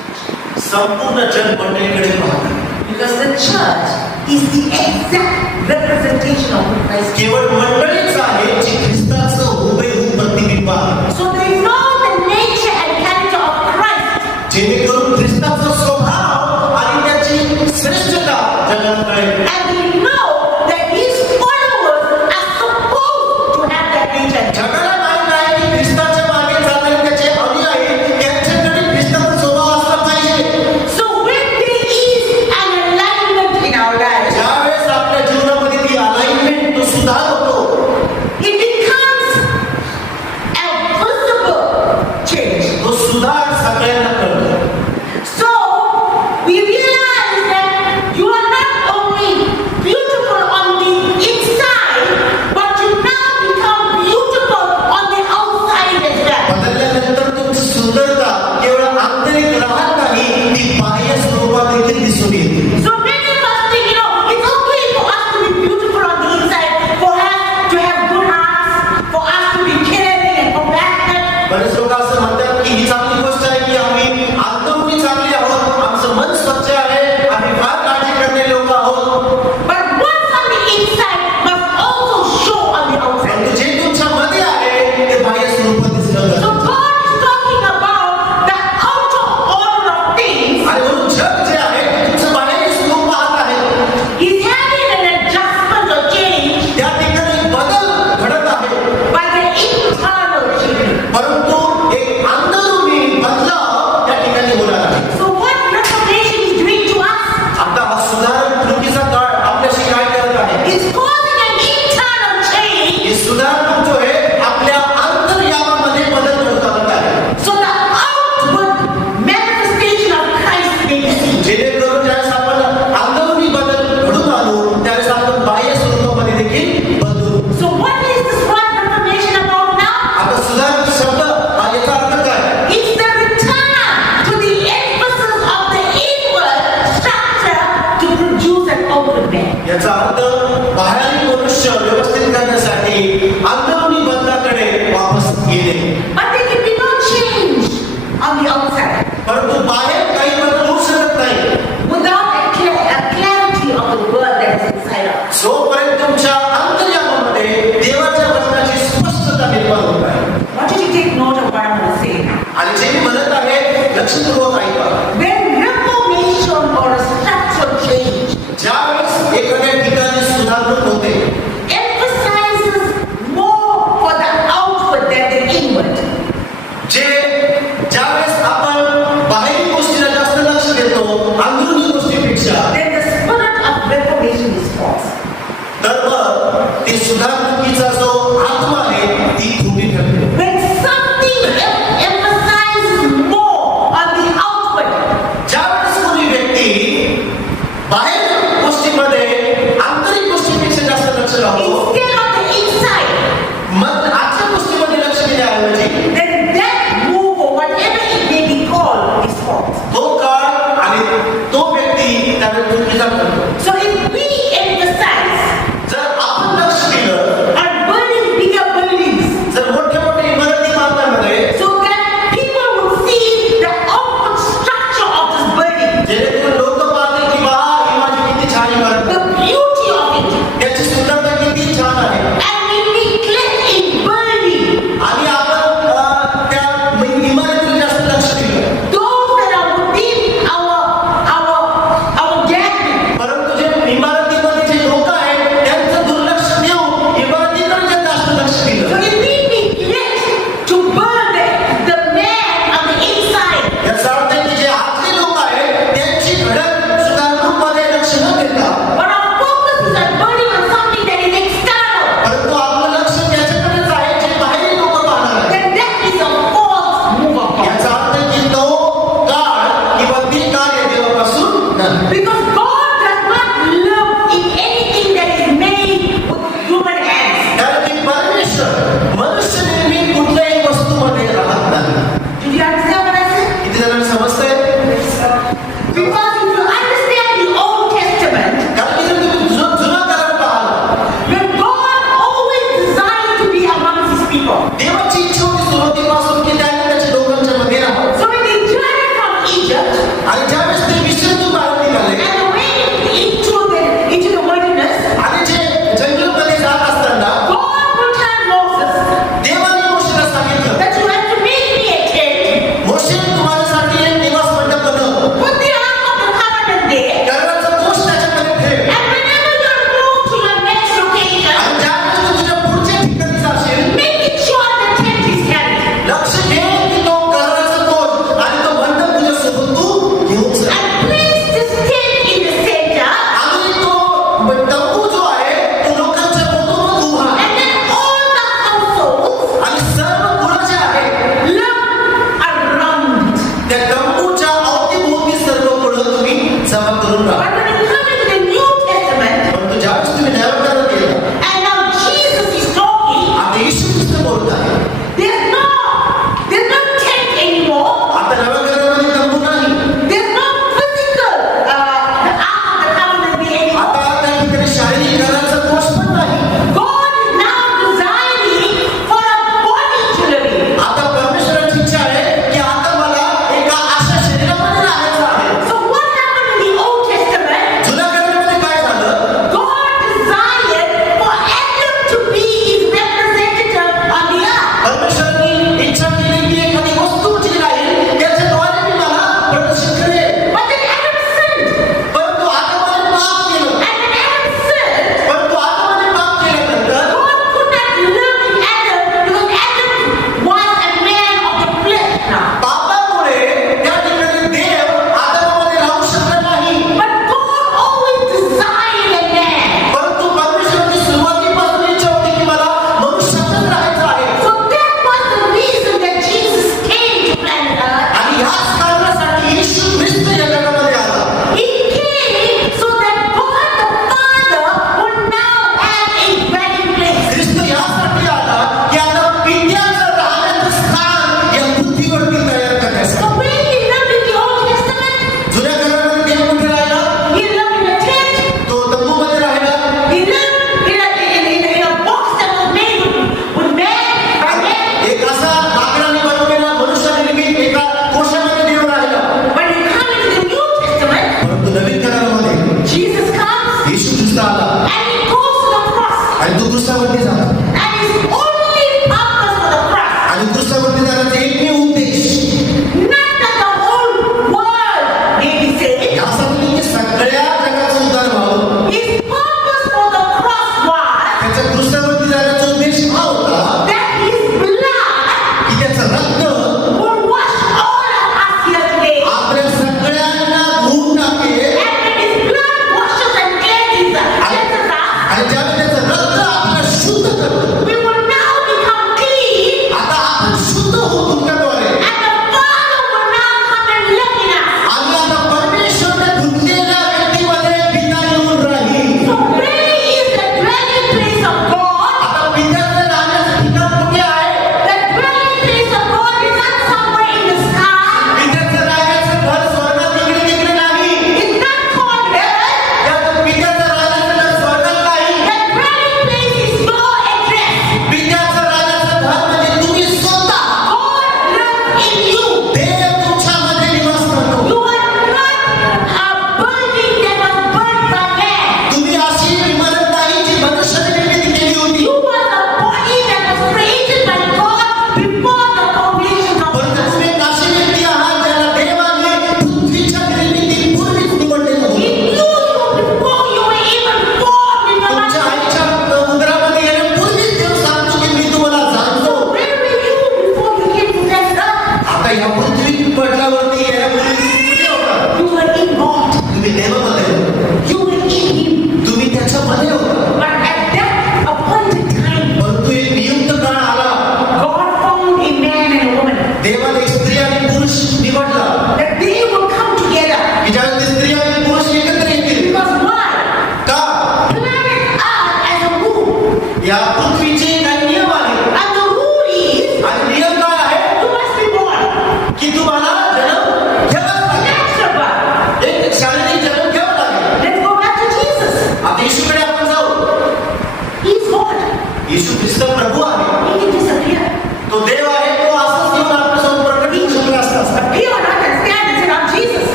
संपूर्ण जग मंडळीकडे पाहतात, Because the church is the exact representation of who Christ is. केवळ मंडळीच आहे जी ख्रिस्ताचं हुबेहूब प्रतिबिंब आहे. So they know the nature and character of Christ. जेणेकरून ख्रिस्ताचा स्वभाव आणि त्याची श्रेष्ठता जगाला कळेल. And they know that his followers are supposed to have that nature. जगाला माहित आहे की ख्रिस्ताच्या मागे चाललेले त्याचे अनुयायी त्यांच्याकडे ख्रिस्ताचा स्वभाव असला पाहिजे. So when there is an alignment in our lives, ज्यावेळेस आपल्या जीवनामध्ये ती अलाइनमेंट, तो सुधार होतो, it becomes a visible change. तो सुधार सगळ्यांना कळतो. So we realize that you are not only beautiful on the inside, but you now become beautiful on the outside as well. बदलल्यानंतर तुमची सुंदरता केवळ आंतरिक राहत नाही, ती बाह्य स्वरूपात देखील दिसून येते. So many of us think, it's okay for us to be beautiful on the inside, for us to have good hearts, for us to be caring and compassionate. बरेच लोक असं म्हणतात की ही चांगली गोष्ट आहे की आम्ही अंतर्मुखी चांगली आहोत, आमचं मन स्वच्छ आहे, आम्ही फार काळजी करणारे लोक आहोत. But what's on the inside must also show on the outside. परंतु जे तुमच्या मध्ये आहे ते बाह्य स्वरूपात दिसलं So जातं. God is talking about the outer order of things. आणि म्हणून जग जे आहे तुमचं बाह्य स्वरूप पाहत आहे, He's having an adjustment or change त्या ठिकाणी बदल घडत आहे. by the internal change. परंतु एक अंतर्मुखी बदलाव त्या ठिकाणी होणार आहे. So what Reformation is doing to us आता हा सुधारण कृतीचा काळ आपल्याशी काय करत आहे? is causing an internal change हे सुधारण जो आहे आपल्या अंतर्यामामध्ये बदल घडत आणत आहे. so the outward manifestation of Christ may be seen. जेणेकरून ज्यावेळेस आपण अंतर्मुखी बदल घडून आणू, त्यावेळेस आपण बाह्य स्वरूपामध्ये देखील बदलू. So what is this word Reformation about now? आता सुधारण शब्द हा याचा अर्थ काय? It's the return to the emphasis of the inward structure to produce an outward man. याचा अर्थ बाहेरील मनुष्य व्यवस्थित करण्यासाठी अंतर्मुखी बदलाकडे वापस येणे. But there can be no change on the outside परंतु बाहेर काही बदल होऊ शकत नाही without a clarity of the word that is inside us. जोपर्यंत तुमच्या अंतर्यामामध्ये देवाच्या वचनाची स्पष्टता निर्माण होत आहे. I want you to take note of what I'm going to say. आणि जे मी म्हणत आहे लक्षपूर्वक ऐका. When reformation or a structural change ज्यावेळेस एखाद्या ठिकाणी सुधारणा होते, emphasizes more for the outward than the inward, जे ज्यावेळेस आपण बाहेरील गोष्टीला जास्त लक्ष देतो अंदरुनी गोष्टीपेक्षा, then the spirit of reformation is false. तर मग ते सुधारणुकीचा जो आत्मा आहे ती खोटी ठरते. When something emphasizes more Because if you understand the Old Testament, कारण जर तुम्ही जुना करार पाहाल, when God always designed to be amongst his people. देवाची इच्छा होती सुरुवातीपासून की त्याने त्याच्या लोकांच्या मध्ये राहावं. So when they journeyed from Egypt आणि ज्यावेळेस ते मिस्रतून बाहेर निघाले and went into the wilderness, आणि जे जंगलामध्ये जात असताना God would tell Moses देवाने मोशेला सांगितलं, that you have to make me a tent, मोशे तुम्हासाठी एक निवास मंडप बनव. put the Ark of the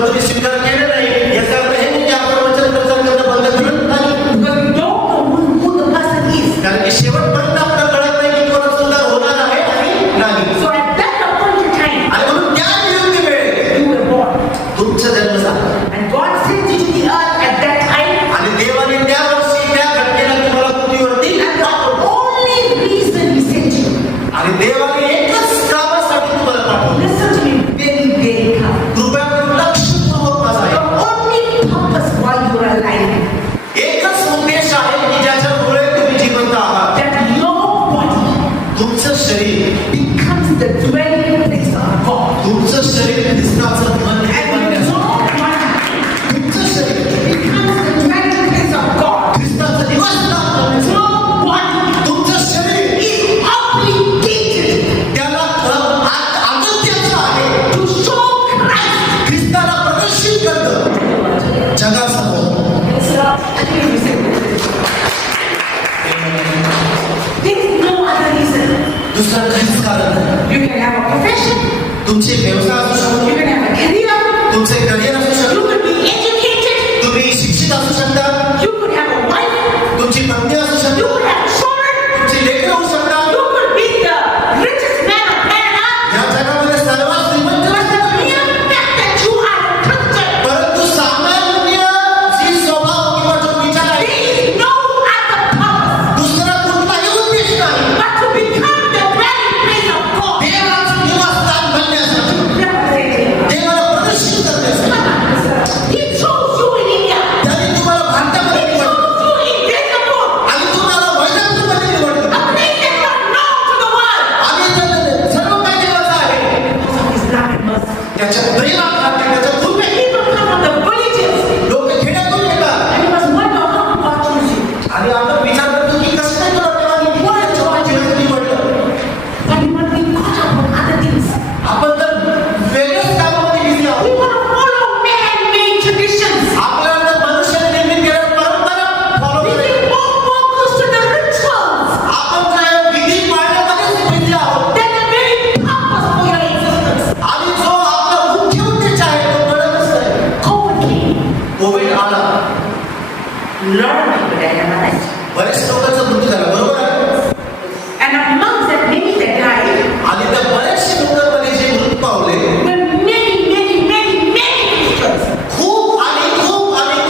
प्रभूने स्वीकार केलं नाही याचा अर्थ हे नाही की आपण वचन प्रचार करणं बंद करत नाही. Because we don't know who the person is. कारण की शेवटपर्यंत आपल्याला कळत नाही की कोण सुंदर होणार आहे आणि नाही. So at that appointed time, आणि म्हणून त्या नियुक्ती वेळेत you were born. तुमचा जन्म झाला And God sent you to the earth at that time. आणि देवाने त्या वर्षी त्या घटनेला तुम्हाला पृथ्वीवरती And the only reason He sent you. आणि देवाने एकच कामासाठी तुम्हाला पाठवलं. Listen to me very, very carefully. कृपया करून लक्षपूर्वक माझा The ऐका. only purpose why you are alive, एकच उद्देश आहे की ज्याच्यामुळे तुम्ही जिवंत आहात. that your body तुमचं शरीर becomes the dwelling place of God. तुमचं शरीर ख्रिस्ताचं मंदिर And बनण्यासाठी. your body तुमचं शरीर becomes the dwelling place of God. ख्रिस्ताचं निवासस्थान बनण्यासाठी. Your body तुमचं शरीर is obligated त्याला अगत्याचं आहे to show Christ. ख्रिस्ताला प्रदर्शित करतं जगासमोर. There is no other reason. दुसरं काहीच कारण नाही. You can have a profession, तुमचे व्यवसाय असू शकतो, you can have a career, तुमचे करिअर असू you शकतो, could be educated, तुम्ही शिक्षित असू शकता, you could have a wife, तुमची पत्नी असू you शकते, could have children, तुमची लेकरं होऊ शकतात. you could be the richest man on planet Earth. या जगामध्ये सर्वात श्रीमंत But व्यक्ती the तुम्ही. mere fact that you are a Christian, परंतु सामान्य जी स्वभाव किंवा जो विचार आहे there is no other purpose दुसरा कुठलाही उद्देश नाही but to become the dwelling place of God. देवाचं निवासस्थान बनण्यासाठी, Representing. देवाला प्रदर्शित करण्यासाठी. He chose you in India. त्यांनी तुम्हाला भारतामध्ये He निवडलं chose you in Singapore, आणि तुम्हाला वैजापूरमध्ये निवडलं a place that was known to the world. आणि त्याचं सर्व काही देवाचं आहे. Because of His love and mercy. त्याच्या प्रेमाखाली, त्याच्या कृपेत People come from the villages लोक खेड्यातून येतात and you must wonder how God chose you. आणि आपण विचार करतो की कसं काय तुला देवाने निवडलं. But you must be caught up on other things. आपण तर वेगळ्याच कामामध्ये बिझी We आहोत. want to follow man-made traditions. आपल्याला तर मनुष्याने निर्मित केलेल्या परंपरा फॉलो We करायची. give more focus to the rituals आपण काय विधी पाळण्यामध्येच बिझी आहोत than the very purpose for your existence. आणि जो आपला मुख्य उद्देश आहे तो कळतच नाही. COVID came. कोविड आला, Lot of people died, am I right? बरेच लोकांचा मृत्यू झाला, बरोबर आहे. And amongst that many that died आणि त्या बऱ्याचशा लोकांमध्ये जे मृत्यू पावले were many Christians. खूप आणि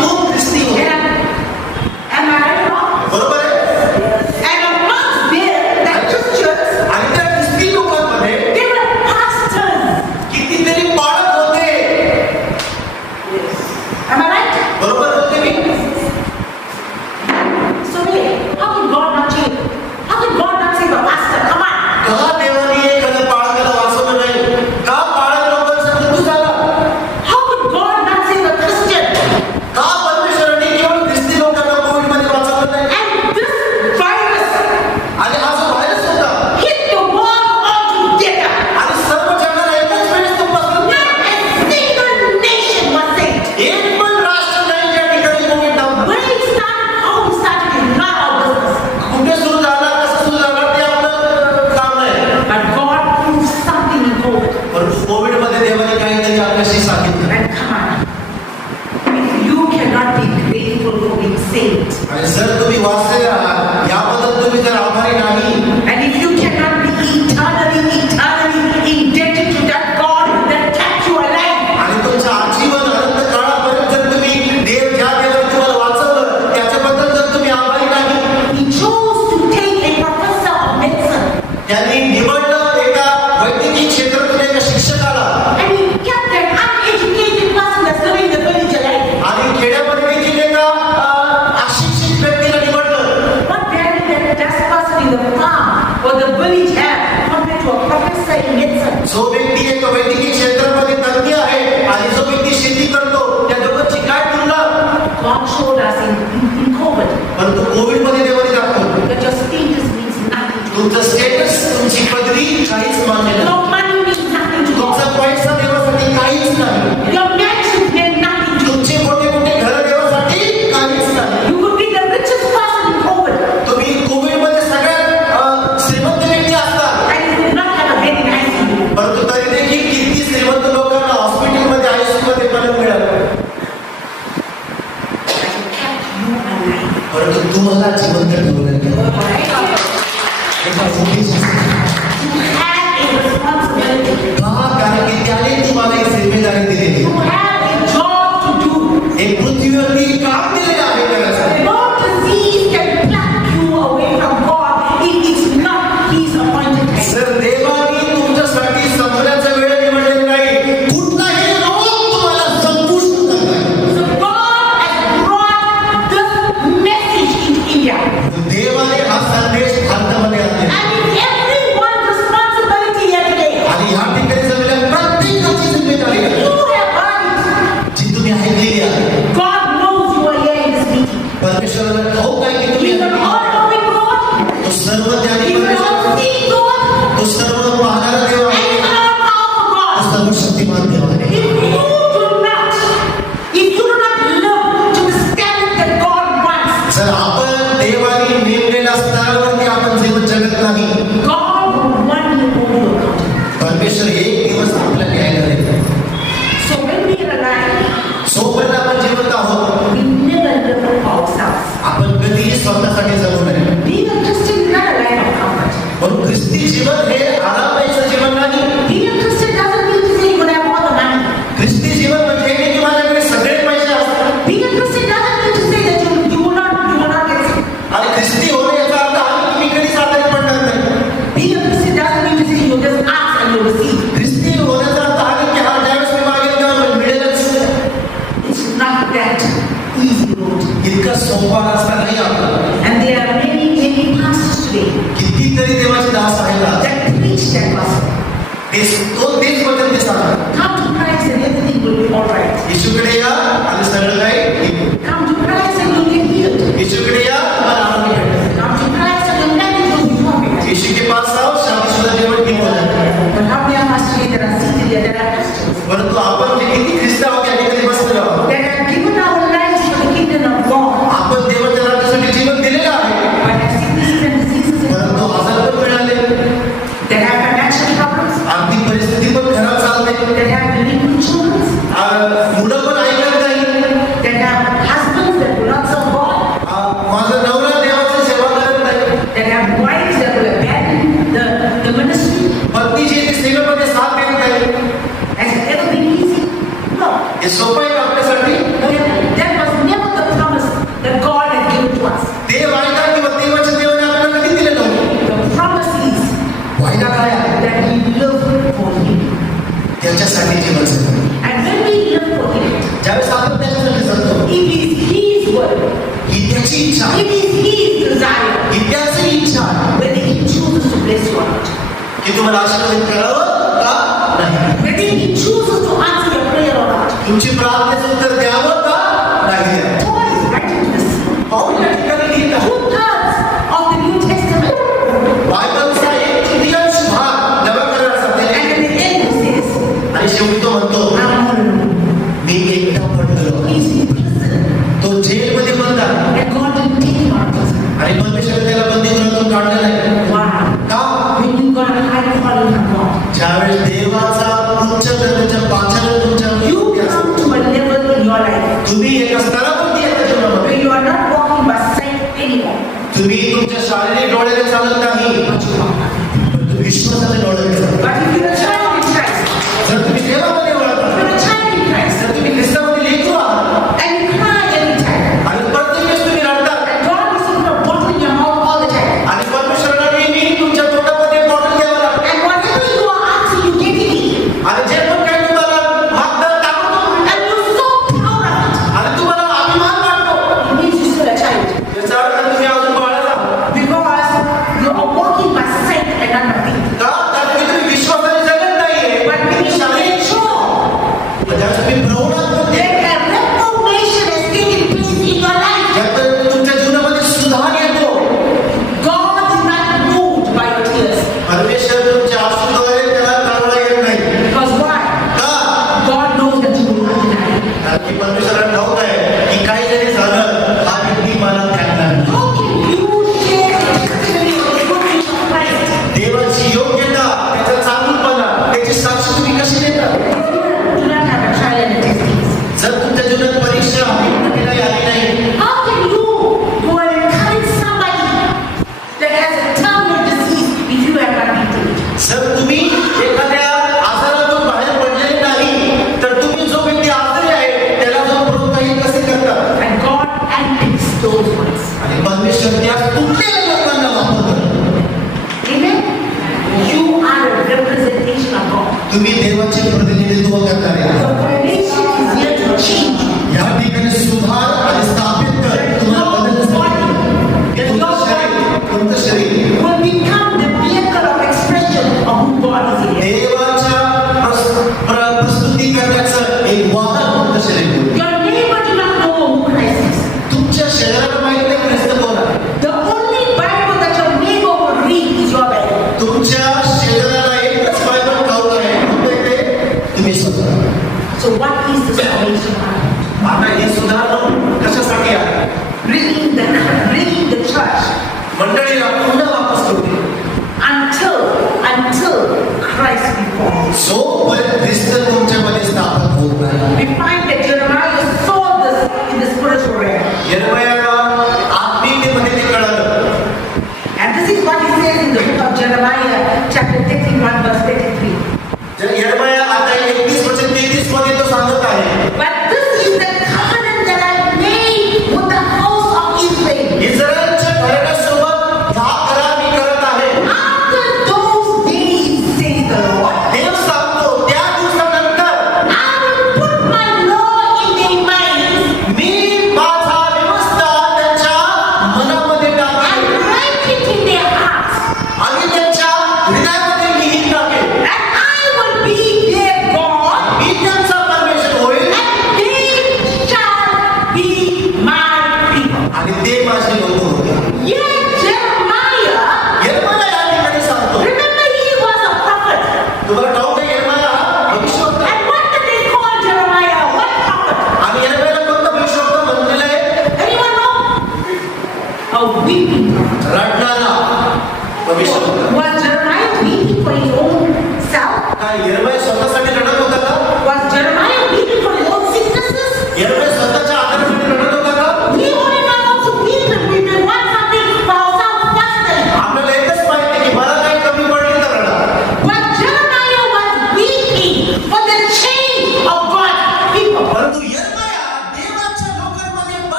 खूप ख्रिस्ती होते. Am I right or wrong? बरोबर आहे. And amongst them, the Christians, आणि त्या ख्रिस्ती लोकांमध्ये they were pastors. कितीतरी पाळक होते. Am I right? बरोबर होते मी. ख्रिस्ती जीवन हे आरामाचं जीवन नाही. Being a Christian doesn't mean to say you're going to have all the money. ख्रिस्ती जीवन म्हणजे हे की माझ्याकडे सगळे पैसे असतात. Being a Christian doesn't mean to say that you will not get sick. आणि ख्रिस्ती होणे याचा अर्थ आहे की मी कधीच आजारी पडणार नाही. Being a Christian doesn't mean to say you just ask and you receive. ख्रिस्ती होण्याचा अर्थ आहे की हा ज्यावेळेस मी मागेल तेव्हा मिळेलच. It's not that easy road. इतका सोपा रस्ता नाही आपला. And there are many pastors today कितीतरी देवाचे दास आहेत आज. that preach that gospel. तेच वचन ते सांगतात. Come to Christ and everything will be all right. येशूकडे या आणि सगळं काही. Come to Christ and you'll get healed. येशूकडे या तुम्हाला आरोग्य भेटेल. Come to Christ and your marriage will be perfect. Yeshu K pass आओ शादी सुद्धा जीवन ठीक हो जाएगा. But how many of us today that are seated here that are Christians? परंतु आपण जे किती ख्रिस्त आहोत या ठिकाणी बसलेलो आहोत. That have given our lives for the kingdom of God. आपण देवाच्या राज्यासाठी जीवन दिलेलं आहे. But have sicknesses and diseases and परंतु आजार पण मिळाले. that have financial problems. आर्थिक परिस्थिती पण खराब चालते. That have delinquent children. मुलं पण ऐकत नाही. That have husbands that will not serve God. माझा नवरा देवाची सेवा करत नाही. That have wives that will abandon the ministry. पत्नी जी ती सेवेमध्ये साथ देत नाही. Has it ever been easy? No. हे सोपं आहे का आपल्यासाठी? That was never the promise that God had given to us. ते वायदा किंवा देवाच्या देवाने आपल्याला कधी दिलं नव्हतं. The promise is वायदा काय आहे? that we live for Him. त्याच्यासाठी जीवन जगतो. And when we live for Him, ज्यावेळेस आपण त्याच्यासाठी जगतो, it is His will, ही त्याची इच्छा आहे. it is His desire, ही त्याची इच्छा आहे whether He chooses to bless you or not, की तुम्हाला आशीर्वादित करावं का नाही. whether He chooses to answer your prayer or not. तुमची प्रार्थनेचं उत्तर द्यावं का नाही द्यावं. Paul is writing this. पाऊल या ठिकाणी लिहित आहे. 2/3 of the New Testament, बायबलचा एक तृतीयांश भाग नव्या कराराचा and आहे. in the end He says, आणि शेवटी तो म्हणतो I'm all alone. मी एकटा पडलो. He's in prison, तो जेलमध्ये बंद आहे and God didn't take him out of prison. आणि परमेश्वर त्याला बंदीगृहातून काढलं नाही. Why? का? When you got a high calling from God, ज्यावेळेस देवाचा उच्च दर्जाच्या पातळीवर तुमच्या you come to a level in your life तुम्ही एका स्तरावरती येता जीवनामध्ये. where you are not walking by sight anymore, तुम्ही तुमच्या शारीरिक डोळ्याने चालत नाही, but you walk by faith. पण तुम्ही विश्वासाने डोळ्याने चालता. But if you're a child in Christ, जर तुम्ही देवामध्ये if वळता, you're a child in Christ, जर तुम्ही ख्रिस्तामध्ये लेकरू आहात and you cry every time, आणि प्रत्येक वेळेस तुम्ही रडता and God is in a bottle in your mouth all the time, आणि परमेश्वराला नेहमी तुमच्या तोंडामध्ये बॉटल द्यावं लागतं and whatever you are asking, you get it, आणि जे पण काही तुम्हाला मागतात त्यातून and you're so proud of it, आणि तुम्हाला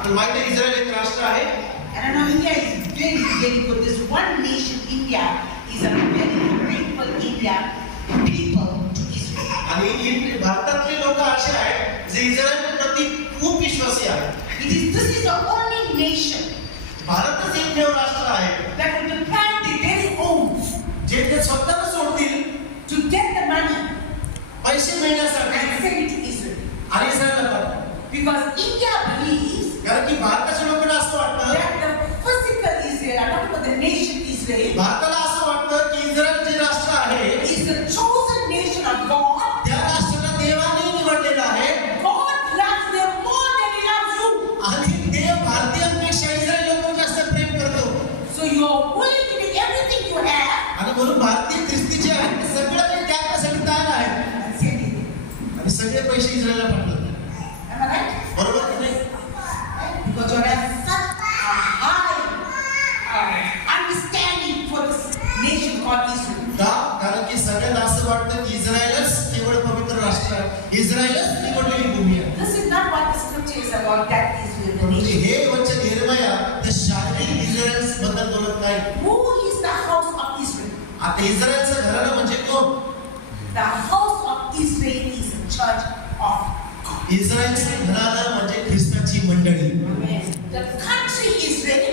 आपल्याला माहिती आहे इस्रायल एक राष्ट्र आहे. And I know India is very, very good. This one nation, India, is a very grateful India people to Israel. आणि भारतातले लोक असे आहेत जे इस्रायल प्रति खूप विश्वासी आहेत. This is the only nation भारतच एकमेव राष्ट्र आहे that will depend their very own जे ते स्वतः सोडतील to get the money पैसे मिळण्यासाठी and send it to Israel. आणि इस्रायलला पाठवतात. Because India believes कारण की भारताच्या लोकांना असं वाटतं, that the physical Israel, I'm talking about the nation Israel, भारताला असं वाटतं की इस्रायल जे राष्ट्र आहे is the chosen nation of God. त्या राष्ट्राला देवाने निवडलेलं आहे God loves them more than He loves you. आणि देव भारतीयांपेक्षा इस्रायल लोकांना जास्त प्रेम करतो. So you are willing to give everything you have आणि म्हणून भारतीय ख्रिस्ती जे आहेत ते सगळं काही त्यासाठी तयार आहेत and send it. आणि सगळे पैसे इस्रायलला पाठवतात. Am I right? बरोबर की नाही? Because you have such a high understanding for this nation called Israel. का? कारण की सगळ्यांना असं वाटतं की इस्रायलच केवळ पवित्र राष्ट्र आहे, इस्रायलच निवडलेली भूमी आहे. This is not what the scripture is about, that Israel, the म्हणजे nation. हे वचन यिर्मया त्या शारीरिक इस्रायल बद्दल बोलत नाही. Who is the house of Israel? आता इस्रायलचं घराणं म्हणजे कोण? The house of Israel is the church of God. इस्रायलचं घराणं म्हणजे ख्रिस्ताची मंडळी. The country Israel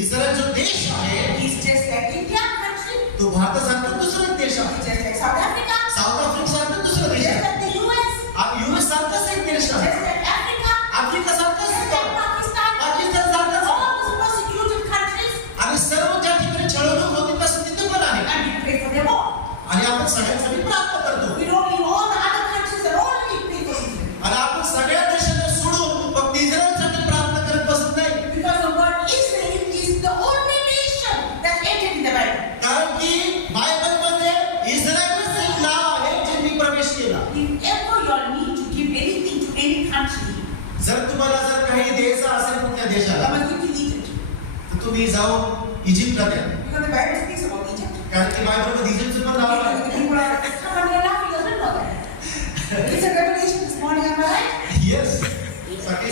इस्रायल जो देश आहे is just like India country, तो भारतासारखा दुसरा देश आहे. just like South Africa, south Africa सारखा दुसरा देश just आहे. like the US, आणि युएस सारखाच एक देश आहे. just like Africa, आफ्रिका सारखाच just एक like आहे. Pakistan, पाकिस्तान सारखाच आहे. all these persecuted countries, आणि सर्व ज्या ठिकाणी छळवणूक होती तसं तिथे पण आहे. and we pray for them all. आणि आपण सगळ्यांसाठी प्रार्थना करतो. We don't leave all the other countries and only pray for Israel. आणि आपण सगळ्या देशांना सोडून फक्त इस्रायलसाठी प्रार्थना करत बसत नाही. Because the word Israel is the only nation that's entered in the Bible. कारण की बायबलमध्ये इस्रायलच एक नाव आहे ज्यांनी प्रवेश केला. If ever you need to give anything to any country, जर तुम्हाला जर काही द्यायचं असेल कुठल्या I देशाला must go to Egypt. तर तुम्ही जाऊन इजिप्तला द्या. Because the Bible speaks about Egypt. कारण की बायबलमध्ये इजिप्तचं पण नाव आहे. The people are come on, you're laughing, you don't know that. It's a revelation this morning, am I right? Yes,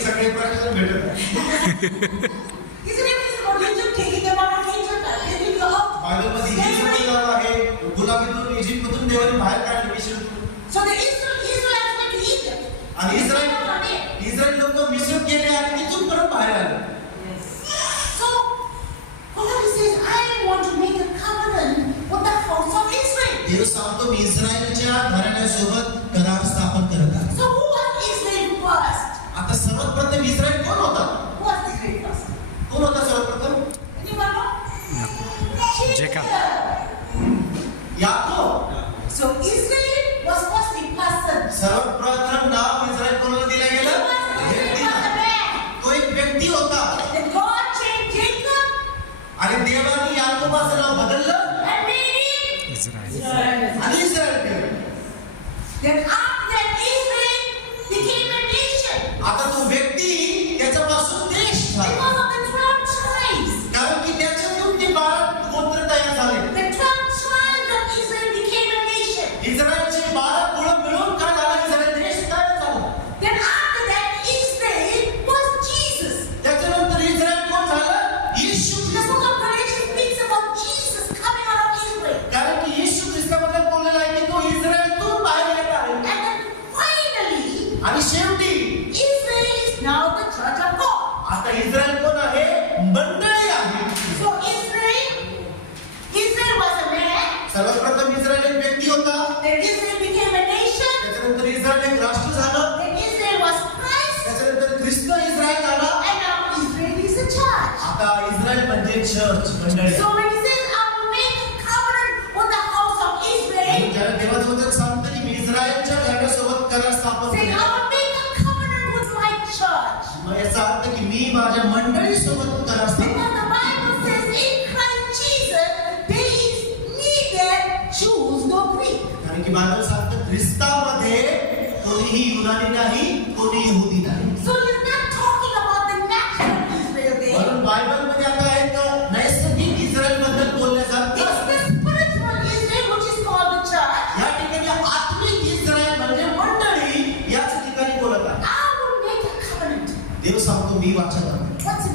सगळे प्रश्न भेटत आहे. Isn't everything about Egypt, taking them out of Egypt, and taking them out? बायबलमध्ये इजिप्तचं नाव आहे. गुलामीतून इजिप्तमधून देवाने बाहेर काढले मिश्र. So the Israelites went to Egypt. आणि They were there. इस्रायल लोक मिश्र गेले आणि तिथून परत बाहेर आले. So God says, I want to make a covenant with the house of Israel. देव सांगतो मी इस्रायलच्या घराण्यासोबत करार स्थापन करत आहे. So who was Israel first? आता सर्वात प्रथम इस्रायल कोण होता? Who was Israel first? कोण होता सर्वात प्रथम? Anyone know? Jacob. Yakob. So Israel was first a person. सर्वात प्रथम नाव इस्रायल कोणाला दिलं He गेलं? was a man. तो एक व्यक्ती होता Then God changed Jacob आणि देवाने याकोबाचं नाव बदललं and made him Israel. आणि इस्रायल केलं. Then after that Israel became a nation आता तो व्यक्ती त्याच्यापासून देश झाला. because of the 12 tribes. कारण की त्याच्यातून ते 12 गोत्र तयार झाले. The 12 tribes of Israel became a nation. इस्रायलचे 12 कुळ मिळून काय झालं? इस्रायल देश तयार झाला. Then after that Israel was Jesus. त्याच्यानंतर इस्रायल कोण झालं? येशू The Christ. book of Galatians speaks about Jesus coming out of Israel. कारण की येशू ख्रिस्ताबद्दल बोललेलं आहे की तो इस्रायलतून बाहेर येत आहे. And then finally आणि शेवटी Israel is now the church of God. आता इस्रायल कोण आहे? मंडळी आहे. So Israel was a man. सर्वप्रथम इस्रायल एक व्यक्ती होता. Then Israel became a nation. त्याच्यानंतर इस्रायल एक राष्ट्र झालं. Then Israel was Christ. त्याच्यानंतर ख्रिस्त इस्रायल झाला. And now Israel is a church. आता इस्रायल म्हणजे चर्च मंडळी. So when he says, I will make a covenant with the house of Israel, ज्याला देवाचं वचन सांगतं की मी इस्रायलच्या घराण्यासोबत करार स्थापन saying, I केला. will make a covenant with my church. मग याचा अर्थ की मी माझ्या मंडळीसोबत करार स्थापन Because the Bible says in Christ Jesus, there is neither Jews nor Greek. कारण की बायबल सांगतं ख्रिस्तामध्ये कोणीही युनानी नाही, कोणी यहुदी नाही. So he's not talking about the natural Israel there. म्हणून बायबलमध्ये आता एक नैसर्गिक इस्रायल बद्दल बोलले It's जातं. the spiritual Israel which is called the church. या ठिकाणी आत्मिक इस्रायल म्हणजे मंडळी याच ठिकाणी बोलत आहे. I will make a covenant. देव सांगतो मी वाचा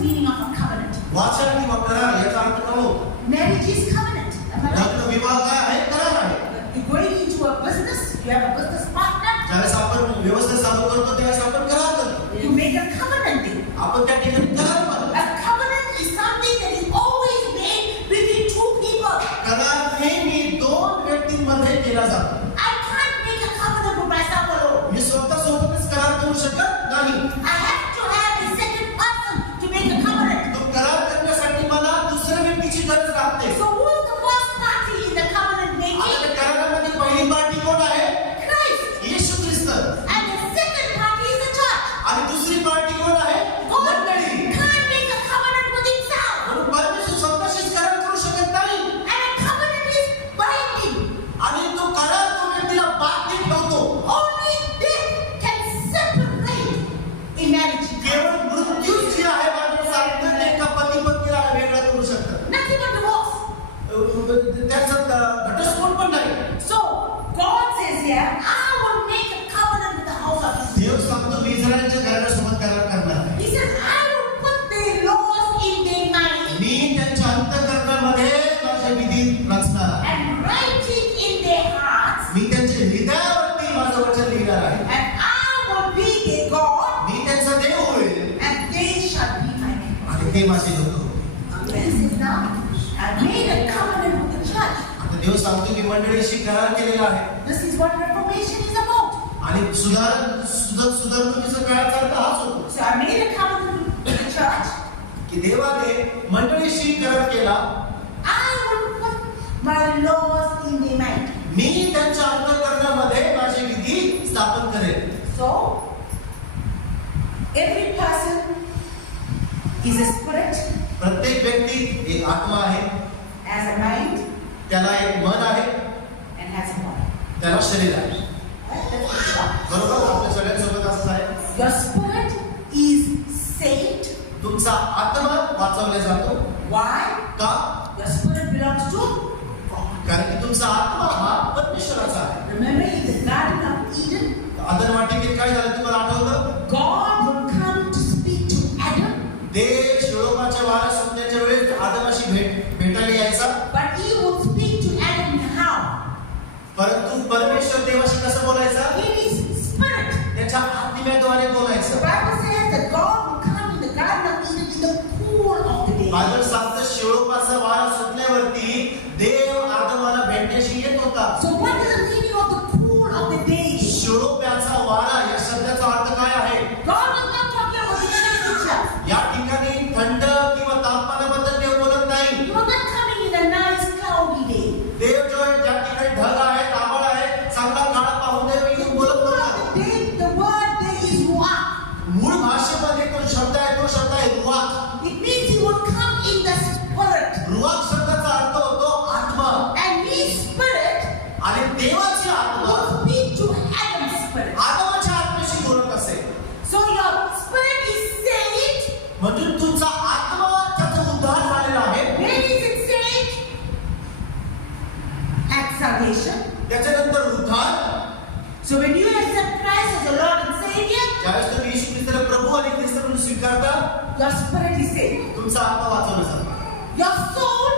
meaning of a covenant? वाचा किंवा करार याचा अर्थ काय होतो? Marriage is covenant. Am I right? लग्न विवाह काय आहे? करार आहे. You're going into a business, you have a business partner, ज्यावेळेस आपण व्यवस्था चालू करतो त्यावेळेस आपण करार करतो. you make a covenant deal. आपण त्या ठिकाणी करार मानतो. A covenant is something that is always made between two people. करार नेहमी दोन व्यक्तींमध्ये केला जातो. I can't make a covenant with myself alone. मी स्वतः सोबतच करार करू शकत नाही. I have to have a second person to make a covenant. तो करार करण्यासाठी मला दुसऱ्या व्यक्तीची गरज लागते. So who is the first party in the covenant आता making? त्या करारामध्ये पहिली पार्टी कोण आहे? Christ. Yeshu Christ. And the second party is the church. आणि दुसरी पार्टी कोण आहे? God मंडळी. can't make a covenant with himself. म्हणून परमेश्वर स्वतःशीच करार करू शकत नाही. And a covenant is binding. आणि तो करार तो व्यक्तीला बांधील ठेवतो. Only death can separate a marriage. केवळ मृत्यूच जी आहे बाजूला सांगतं ते एका पती पत्नीला वेगळं करू शकतं. Nothing but divorce. त्याचा घटस्फोट पण नाही. So God says here, I will make a covenant with the house of Israel. देव सांगतो मी इस्रायलच्या घराण्यासोबत करार करणार आहे. He says, I will put their laws in their mind मी त्यांच्या अंतःकरणामध्ये माझे विधी रचणार आहे. and write it in their hearts, मी त्यांच्या हृदयावरती माझं वचन लिहिणार आहे. and I will be their God, मी त्यांचा देव होईल and they shall be my people. आणि ते माझे लोक होतील. He says, now, I made a covenant with the church. आता देव सांगतो की मंडळीशी करार केलेला आहे. This is what Reformation is about. आणि सुधारणुकीचा काळाचा अर्थ हाच होतो So I made a covenant with the church. की देवाने मंडळीशी करार केला. I will put my laws in their mind. मी त्यांच्या अंतःकरणामध्ये माझे विधी स्थापन करेन. So, every person is a spirit, प्रत्येक व्यक्ती एक आत्मा आहे, has a mind, त्याला एक मन आहे, and has a body. त्याला शरीर आहे. Right? That's what you are. बरोबर आपल्या सगळ्यांसोबत असं आहे. Your spirit is saved. तुमचा आत्मा वाचवला जातो. Why? का? Your spirit belongs to God. कारण की तुमचा आत्मा हा परमेश्वराचा आहे. Remember in the Garden of Eden, आदम वाटिकेत काय झालं तुम्हाला आठवतं? God would come to speak to Adam, देव शिळोपाच्या वारा सुटण्याच्या वेळेस आदमाशी भेटायला यायचा. but he would speak to Adam how? परंतु परमेश्वर देवाशी कसं बोलायचा? In his spirit. त्याच्या आत्म्याद्वारे The बोलायचं. Bible says that God will come in the Garden of Eden in the cool of the day. Bible सांगतं शिळोपाचा वारा सुटल्यावरती देव आदमाला भेटण्याशी येत होता. So what is the meaning of the cool of the day? शिळोप्याचा वारा या शब्दाचा अर्थ काय आहे? God is not talking about the temperature. या ठिकाणी थंड किंवा तापमानाबद्दल देव बोलत नाही. You are not coming in a nice cloudy day. देव जो आहे ज्या ठिकाणी ढग आहे, आभाळ आहे, चांगला काळ पाहून देव येऊन बोलत Cool नव्हता. of the day, the word day is ruach. मूळ भाषेमध्ये तो शब्द आहे रुवाक. It means he will come in the spirit. रुवाक शब्दाचा अर्थ होतो आत्मा. And his spirit आणि देवाची आत्मा will speak to Adam's spirit. आदमाच्या आत्म्याशी बोलत असेल. So your spirit is saved. म्हणजे तुमचा आत्मा त्याचा उद्धार झालेला आहे. When is it saved? At salvation. त्याच्यानंतर उद्धार. So when you accept Christ as your Lord and Savior, ज्यावेळेस तुम्ही येशू ख्रिस्ताला प्रभू आणि ख्रिस्त म्हणून स्वीकारता, your spirit is saved. तुमचा आत्मा वाचवला जातो. Your soul,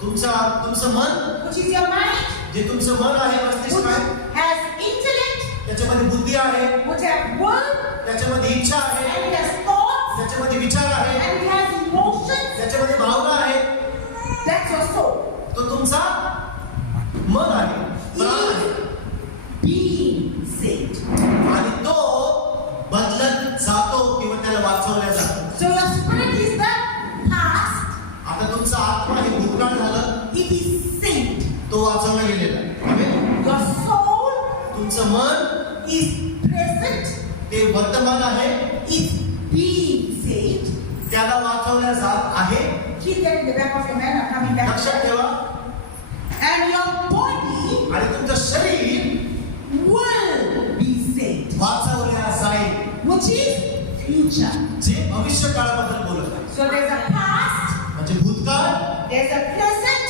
तुमचं मन, which is your mind, जे तुमचं मन आहे, मस्तिष्क which आहे, has intellect, त्याच्यामध्ये बुद्धी आहे, which has will, त्याच्यामध्ये इच्छा आहे, and it has thoughts, त्याच्यामध्ये विचार आहे, and it has emotions. त्याच्यामध्ये भावना आहे. That's your soul. तो तुमचा मन आहे, प्राण आहे. Being saved. आणि तो बदलत जातो किंवा त्याला वाचवल्या जातो. So your spirit is the past. आता तुमचा आत्मा हे भूतकाळ झालं, It is saved. तो वाचवला गेलेला आहे. आमेन. Your soul तुमचं मन is present. ते वर्तमान आहे, Is being saved. त्याला वाचवल्या जात आहे. Keep that in the back of your mind. I'm coming back. लक्षात ठेवा. And your body आणि तुमचं शरीर will be saved, वाचवल्या जाईल, which is future. जे भविष्य काळाबद्दल बोलत आहे. So there's a past, म्हणजे भूतकाळ, there's a present,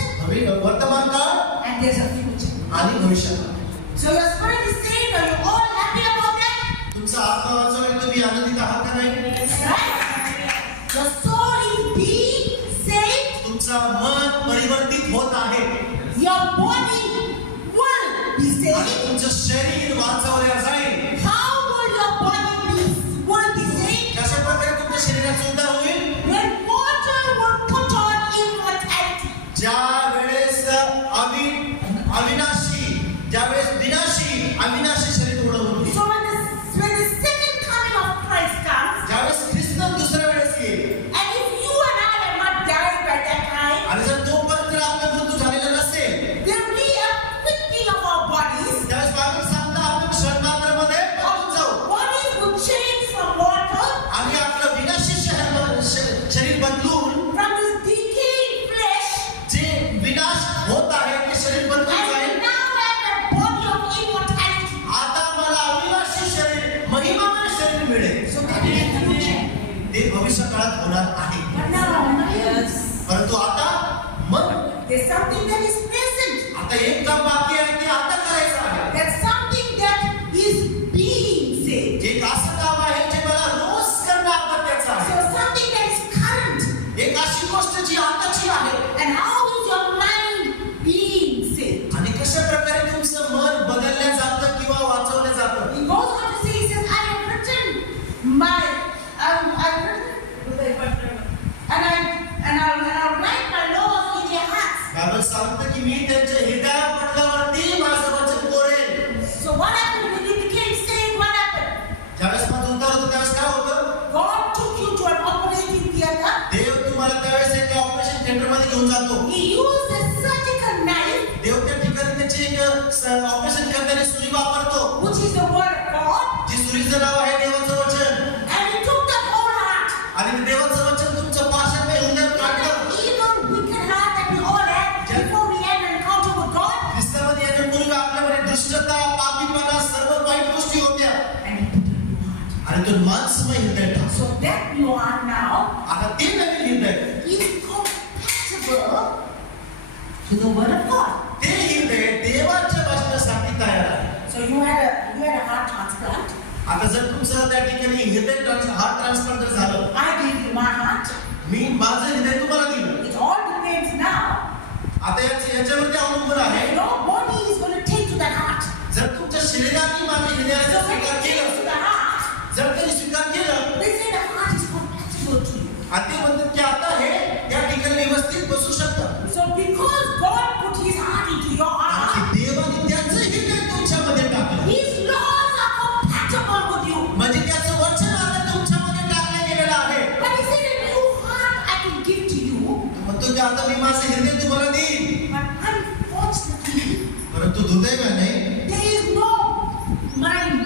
वर्तमान काळ and there's a future. आणि भविष्यकाळ. So your spirit is saved. Are you all happy about that? तुमचा आत्मा वाचवला, तुम्ही आनंदित आहात का नाही? Right? Your soul be आणि saved? तुमचं शरीर वाचवल्या जाईल. How will your body be saved? कशा प्रकारे तुमच्या शरीराचा उद्धार होईल? When water will put on immortality. ज्या वेळेस अविनाशी शरीर उडवून So when the second coming of Christ comes, ज्यावेळेस ख्रिस्त दुसऱ्या वेळेस येईल and if you and I have not died by that time, आणि जर तोपर्यंत आपला मृत्यू झालेला नसेल, there will be a quickening of our bodies. त्यावेळेस बायबल सांगतं आपण क्षणमात्रामध्ये पळून जाऊ Bodies will change from water, आणि आपलं विनाशी शरीर बदलून from this decaying flesh, जे विनाश होत आहे ते शरीर बदलून and जाईल. we now have a body of immortality. आता मला अविनाशी शरीर महिमामय शरीर मिळेल. So that is the future. ते भविष्य काळात होणार आहे. But now, yes, परंतु आता मग there's something that is present. आता एक काम बाकी आहे ते आता करायचं आहे. That's something that is being saved. एक असं काम आहे जे मला रोज करणं आवश्यक आहे. So something that is current. एक अशी गोष्ट जी आताची आहे. And how is your mind being saved? आणि कशा प्रकारे तुमचं मन बदललं जातं किंवा वाचवलं जातं. He goes on to say, he says, I have written I've written, and I'll write my laws in their hearts. Bible सांगतं की मी त्यांच्या हृदयापटलावरती माझं वचन कोरेन. So what happened when you became saved? What happened? ज्यावेळेस माझं उद्धार होतं त्यावेळेस काय होतं? God took you to an operating theater. देव तुम्हाला त्यावेळेस एका ऑपरेशन थिएटर मध्ये घेऊन जातो. He used a surgical knife, देव त्या ठिकाणी त्याची एक ऑपरेशन करताना सुरी वापरतो. which is the word of God, जी सुरीचं नाव आहे देवाचं वचन. and he took the whole heart. आणि ते देवाचं वचन तुमचं पाशात हृदयात काढलं. That evil, wicked heart that we all had before we had an encounter with God, ख्रिस्तामध्ये येण्यापूर्वी आपल्यामध्ये दुष्टता, पापीपणा, सर्व वाईट गोष्टी होत्या. and he put a new heart. आणि तो माणसमय हृदय टाकला. So that new heart now आता ते नवीन हृदय, is compatible to the word of God. ते हृदय देवाच्या वचनासाठी तयार आहे. So you had a heart transplant. आता जर तुमचं त्या ठिकाणी हार्ट ट्रान्सप्लांट जर झालं, I gave you my heart. मी माझं हृदय तुम्हाला दिलं. It all depends now. आता याच्यावरती अवलंबून आहे. Your body is going to take to that heart. जर तुमच्या शरीराने माझ्या हृदयाचा So when स्वीकार it takes to केला, the heart, जर त्यांनी स्वीकार केलं, they say the heart is compatible to you. आणि ते म्हणतात की आता हे त्या ठिकाणी व्यवस्थित बसू शकतं. So because God put His heart into your heart, आणि देवाने त्याचं हृदय तुमच्यामध्ये टाकलं. His laws are compatible with you. म्हणजे त्याचं वचन आता तुमच्यामध्ये टाकलं गेलेलं आहे. But He said, a new heart I can give to you. म्हणतो की आता मी माझं हृदय तुम्हाला देईन. But unfortunately, परंतु दुर्दैवाने there is no mind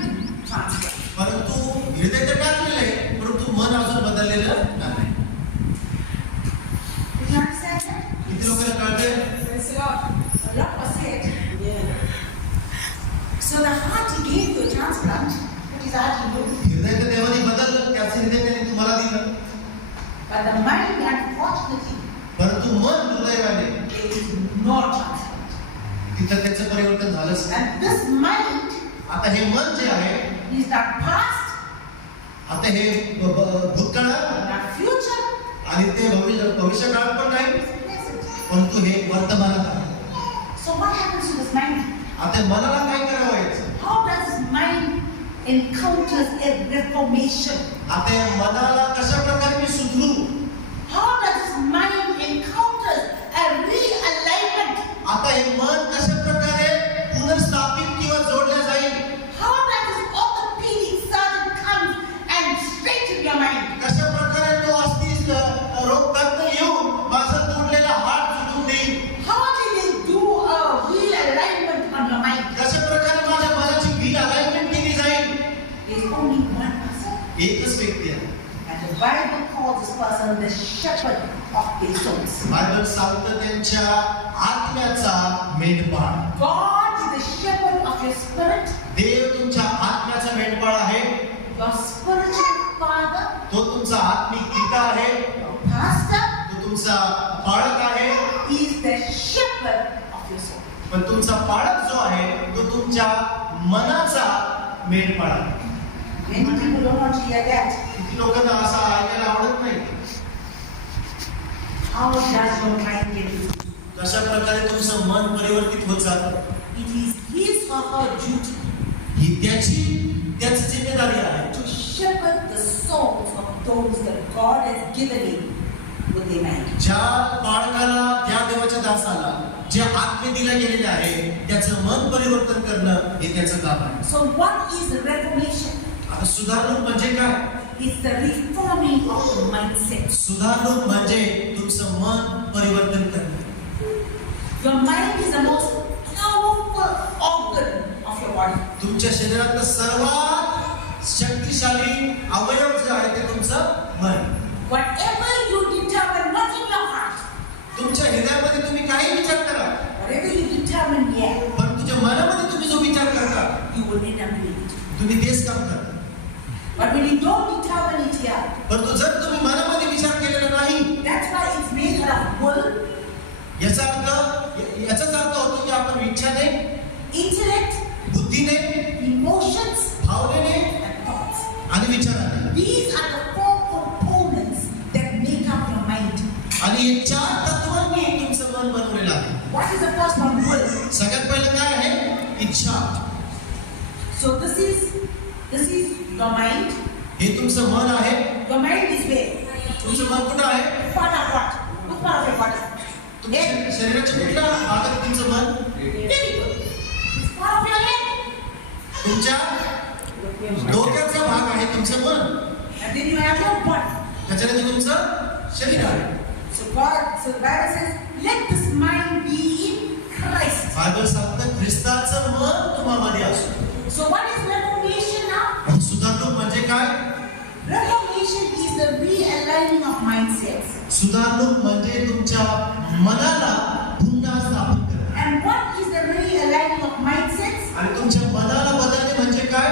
transfer. परंतु हृदय तर टाकलेलं आहे, परंतु मन अजून बदललेलं नाही. Do you understand that? किती लोकांना कळते? Praise the Lord. A lot was said. So the heart He gave you a transplant, but His heart He knew. हृदय तर देवाने बदललं, त्याचं हृदय त्याने तुम्हाला दिलं. But the mind, unfortunately, परंतु मन दुर्दैवाने it is not transplant. तिथं त्याचं परिवर्तन झालंच नाही. And this mind आता हे मन जे आहे, is not past, आता हे भूतकाळात not future, आणि ते भविष्य काळात पण नाही, it's present. परंतु हे वर्तमानात आहे. So what happens to this mind? आता मनाला काय करावायचं? How does this mind encounters a reformation? आता या मनाला कशा प्रकारे मी सुधरू? How does this mind encounters a realignment? आता हे मन कशा प्रकारे पुनर्स्थापित किंवा जोडल्या जाईल? How does this orthopedic surgeon comes and straighten your mind? कशा प्रकारे तो रोग तज्ञ येऊन माझा तुटलेला हात जुळवून देईल? How can they do a realignment on your mind? कशा प्रकारे माझ्या मनाची रिअलाइनमेंट केली जाईल? There's only one person. एकच व्यक्ती आहे. And the Bible calls this person the shepherd of their souls. Bible सांगतं त्यांच्या आत्म्याचा मेंढपाळ. God is the shepherd of your spirit, देव तुमच्या आत्म्याचा मेंढपाळ आहे. your spiritual father, तो तुमचा आत्मिक पिता आहे. your pastor. तो तुमचा पाळक आहे. He is the shepherd of your soul. पण तुमचा पाळक जो आहे तो तुमच्या मनाचा मेंढपाळ आहे. Many people don't want to hear that. किती लोकांना असं ऐकायला आवडत नाही. How does your mind get you? कशा प्रकारे तुमचं मन परिवर्तित होत जातं? It is His त्याची जिम्मेदारी आहे to shepherd the souls of those that God has given him with their mind. ज्या बाळकाला, त्या देवाच्या दासाला जे आत्मे दिले गेलेले आहे त्याचं मन परिवर्तन करणं हे त्याचं काम आहे. So what is the reformation? आता सुधारणूक म्हणजे काय? It's the reforming of the mindset. सुधारणूक म्हणजे तुमचं मन परिवर्तन करणे. Your mind is the most powerful organ of your body. तुमच्या शरीरातलं सर्वात शक्तिशाली अवयव जे आहे ते तुमचं मन. Whatever you determine, not in your heart, तुमच्या हृदयामध्ये तुम्ही काही विचार करा, whatever you determine here, पण तुझ्या मनामध्ये तुम्ही जो विचार करता you will end up doing it. तुम्ही तेच काम करता. But when you don't determine it here, परंतु जर तुम्ही मनामध्ये विचार केलेला नाही, that's why it's made out of will, याचाच अर्थ होतो की आपण इच्छाने, intellect, बुद्धीने, emotions, भावनेने and thoughts. आणि विचाराने. These are the four components that make up your mind. आणि हे चार तत्वांनी तुमचं मन बनवलेलं आहे. What is the first one? Will. सगळ्यात पहिलं काय आहे? इच्छा. So this is your mind. हे तुमचं मन आहे. Your mind is where? तुमचं मन कुठं आहे? Part of what? What part of your body? तुमच्या शरीराच्या कुठल्या भागात तुमचं मन? Very good. It's part of your head. तुमच्या डोक्याचा भाग आहे तुमचं मन. And then you have your body. त्याच्यानंतर तुमचं शरीर आहे. So the Bible says, let this mind be in Christ. Bible सांगतं ख्रिस्ताचं मन तुम्हामध्ये असो. So what is reformation now? सुधारणूक म्हणजे काय? Reformation is the realigning of mindsets. सुधारणूक म्हणजे तुमच्या मनाला पुन्हा स्थापित करणे. And what is the realigning of mindsets? आणि तुमच्या मनाला बदलणे म्हणजे काय?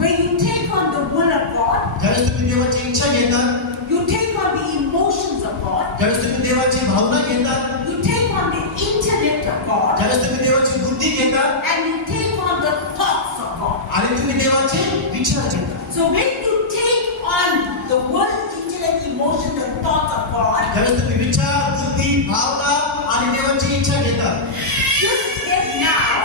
When you take on the will of God, ज्यावेळेस तुम्ही देवाची इच्छा घेता, you take on the emotions of God, ज्यावेळेस तुम्ही देवाची भावना घेता, you take on the intellect of God, ज्यावेळेस तुम्ही देवाची बुद्धी घेता and you take on the thoughts of God. आणि तुम्ही देवाचे विचार घेता. So when you take on the will, intellect, emotion, and thoughts of God, ज्यावेळेस तुम्ही विचार, बुद्धी, भावना आणि देवाची इच्छा घेता, this head now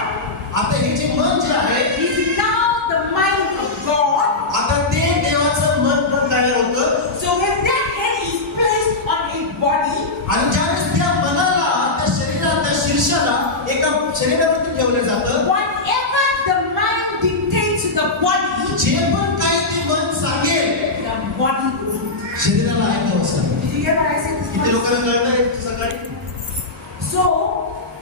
आता हे जे मन जे आहे is now the mind of God. आता ते देवाचं मन पण तयार होतं. So when that head is placed on a body, आणि ज्यावेळेस त्या मनाला, त्या शरीराला, त्या शीर्षाला एका शरीरावरती ठेवलं जातं, whatever the mind dictates to the body, जे पण काही ते मन सांगेल the body will do it. शरीराला ऐकावं असतं. Did you hear what I said this किती morning? लोकांना कळतं हे सकाळी? So,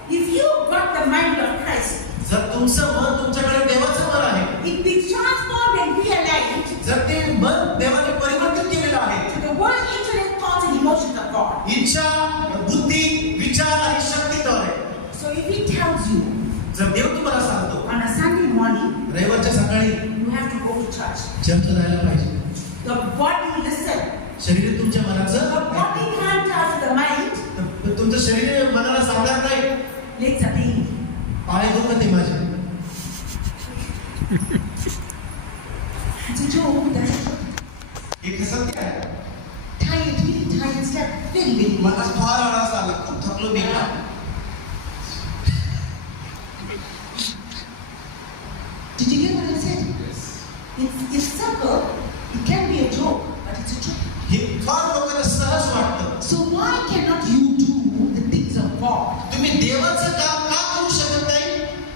if you got the mind of Christ, जर तुमचं मन तुमच्याकडे देवाचं मन आहे, it be transformed and realigned जर ते मन देवाने परिवर्तित केलेलं आहे, to the will, intellect, thoughts, and emotions of God. इच्छा, बुद्धी, विचार आणि शक्तीद्वारे. So if He tells you जर देव तुम्हाला सांगतो on a Sunday morning रविवारच्या सकाळी you have to go to church, church जायला पाहिजे, the body listen. शरीर तुमच्या The मनाचं body can't tell to the mind, तुमचं शरीर मनाला सांगणार नाही legs are pain. पाय दुखत आहे माझे. It's a joke. That's a joke. हे सत्य आहे. Tired, really tired, slept very, very मला much. फार आळस आला, खूप थकलो मी का. Did you hear what I said? It's simple. It can be a joke, but it's a joke. हे फार लोकांना सहज वाटतं. So why cannot you do the things of God? तुम्ही देवाचं काम का करू शकत नाही?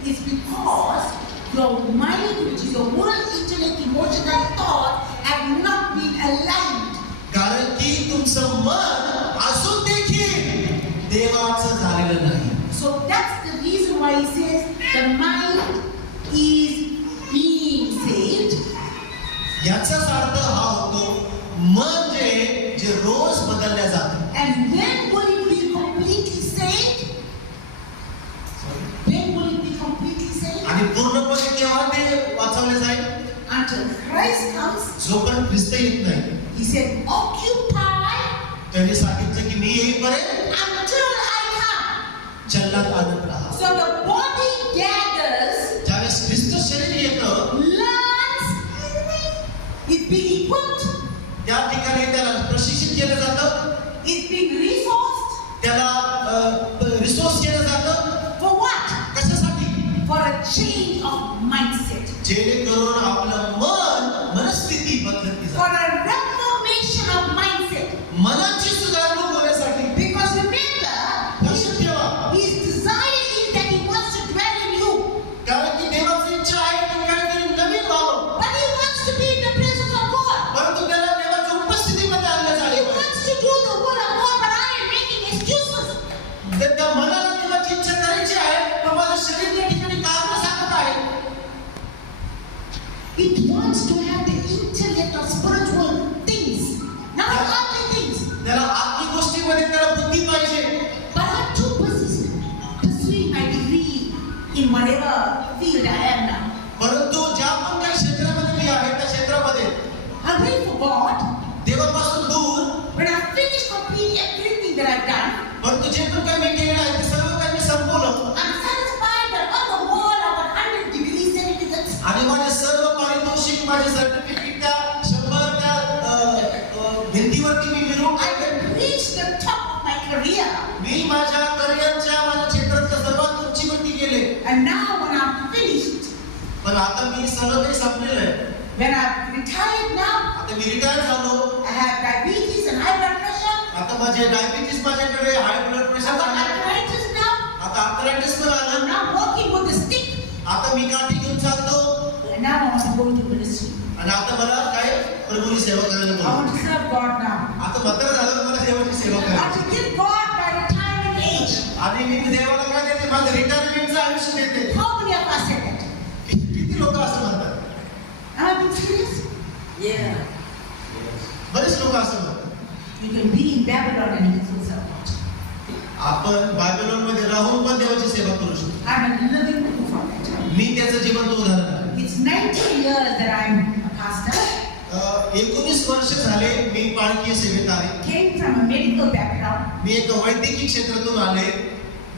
It's because your mind, which is your will, intellect, emotion, and thought, have not been aligned. कारण की तुमचं मन अजून देखील देवाचं झालेलं नाही. So that's the reason why he says the mind is being saved. याचाच अर्थ हा होतो मन जे रोज बदलल्या जातं. And when will it be completely saved? When will it be completely saved? आणि पूर्णपणे केव्हा ते वाचवले जाईल? Until Christ comes. जोपर्यंत ख्रिस्त येत नाही. He said, occupy त्यांनी सांगितलं की मी येईपर्यंत until I come. जल्लात आणत राहा. So the body gathers, ज्यावेळेस ख्रिस्त शरीर येतं learns, is being equipped, त्या ठिकाणी त्याला प्रशिक्षित केलं जातं, is being resourced. त्याला रिसोर्स केलं जातं. For what? कशासाठी? For a change of mindset. जेणेकरून आपलं मनस्थिती बदलती For जाते. a reformation of mindset. मनाची सुधारणा होण्यासाठी. Because remember, लक्षात ठेवा, His desire is that He wants to dwell in you. कारण की देवाची इच्छा आहे की काहीतरी नवीन व्हावं. But He wants to be in the presence of God. परंतु त्याला देवाच्या उपस्थितीमध्ये आणलं He झाले wants to do the will of God, but I am making excuses. तर त्या मनाला देवाची इच्छा करायची आहे, पण माझं शरीर त्या ठिकाणी कारण सांगत आहे. It wants to have the intellect of spiritual things, not earthly things. त्याला आत्मिक गोष्टीमध्ये त्याला बुद्धी पाहिजे. But I'm too busy pursuing my degree in whatever field I am now. परंतु ज्या पण काही क्षेत्रामध्ये मी आहे त्या क्षेत्रामध्ये I'm ready for God. देवापासून दूर. When I finish complete everything that I've done, परंतु जे पण काही मी केलेलं आहे ते सर्व काही मी संपवलं. I'm satisfied that on the wall of 100 degree certificates, आणि माझे सर्व पारितोषिक, माझे सर्टिफिकेट त्या 100 त्या भिंतीवरती मी मिळवून I can reach the top of my career. मी माझ्या करिअरच्या माझ्या क्षेत्रातल्या सर्वात उंचीवरती गेले. And now when I'm finished, पण आता मी सर्व काही संपलेलं आहे. when I'm retired now, आता मी रिटायर झालो. I have diabetes and high blood pressure. आता माझे डायबिटीस माझ्याकडे, high blood I've pressure got आहे. arthritis now. आता आर्थरायटिस पण I'm आलं. now walking with a stick. आता मी काठी घेऊन चालतो. And now I want to go into ministry. आणि आता मला काय प्रभूची सेवा करायला I बोलतो. want to serve God now. आता म्हातारं झालं, मला देवाची सेवा I करायची. want to give God my retirement age. आणि मी देवाला काय देते, माझं रिटायरमेंटचं आयुष्य देते. How many of us said that? किती लोक असं म्हणतात? Am I being serious? Yeah. बरेच लोक असं म्हणतात. You can be in Babylon and you can still serve God. आपण बायबलॉन मध्ये राहून पण देवाची सेवा करू शकतो. I'm a living proof of that. मी त्याचं जिवंत उदाहरण आहे. It's 19 years that I'm a pastor. 19 वर्ष झाले मी पालखी सेवेत आहे. Came from a medical background. मी एक वैद्यकीय क्षेत्रातून आले.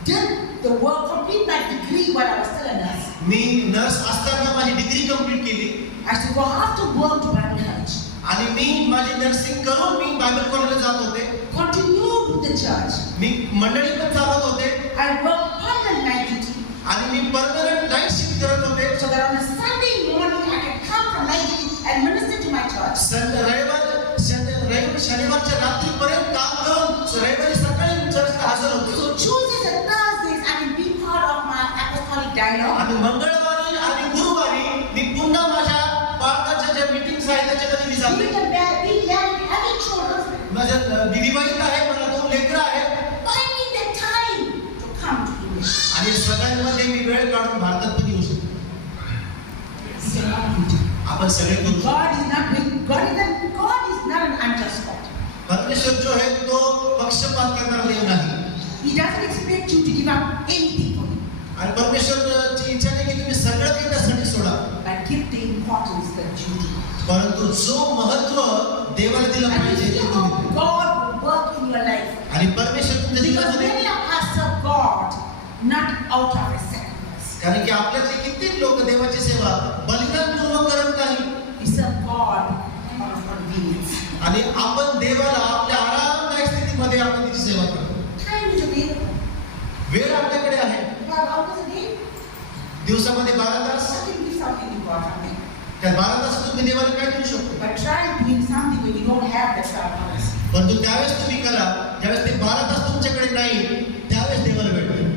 Did the work, complete my degree while I was still a nurse. Me nurse असताना माझी डिग्री कंप्लीट केली. I used to go after work to Bible college. आणि मी माझी नर्सिंग करून मी बायबल कॉलेजला जात होते. Continued with the church. मी मंडळी पण चालवत होते. I worked permanent night duty. आणि मी परमनंट नाईट शिफ्ट करत होते. So that on a Sunday morning I can come from night duty and minister to my church. शनिवारच्या रात्रीपर्यंत काम करून रविवारी सकाळी चर्चला हजर होतो. So Tuesdays and Thursdays I can be part of my apostolic dialogue. आणि मंगळवारी आणि गुरुवारी मी पुन्हा माझ्या बाळकाच्या ज्या मीटिंग्स आहेत त्याच्यामध्ये मी जाते. Being married, having children, माझ्या विवाहित आहे, मला 2 लेकरं आहेत. finding the time to come to English. आणि सगळ्यांमध्ये मी वेळ काढून भारतात पण येऊ शकतो. आपण सगळे करू शकतो. God is not an unjust God. परमेश्वर जो आहे तो पक्षपात करणारा देव नाही. He doesn't expect you to give up anything for him, आणि परमेश्वरची इच्छा नाही की तुम्ही सगळं काही त्यासाठी सोडा, but give the importance that you do. परंतु जो महत्व देवाला दिलं And पाहिजे see ते how तुम्ही. God will work in your life. आणि परमेश्वर तुमच्या Because जीवनामध्ये, many of us serve God not out of a sacrifice. कारण की आपल्यातले कित्येक लोक देवाची सेवा बलिदानपूर्वक करत नाही. We serve God out of convenience. आणि आपण देवाला आपल्या आरामदायक स्थितीमध्ये आपण त्याची सेवा करतो. Time is available. वेळ आपल्याकडे आहे. 12 hours a day. दिवसामध्ये 12 तास. I can give something to God from there. त्या 12 तास तुम्ही देवाला काय देऊ शकतो. But try doing something when you don't have the 12 hours. परंतु त्यावेळेस तुम्ही करा ज्यावेळेस ते 12 तास तुमच्याकडे नाही, त्यावेळेस देवाला भेटेल.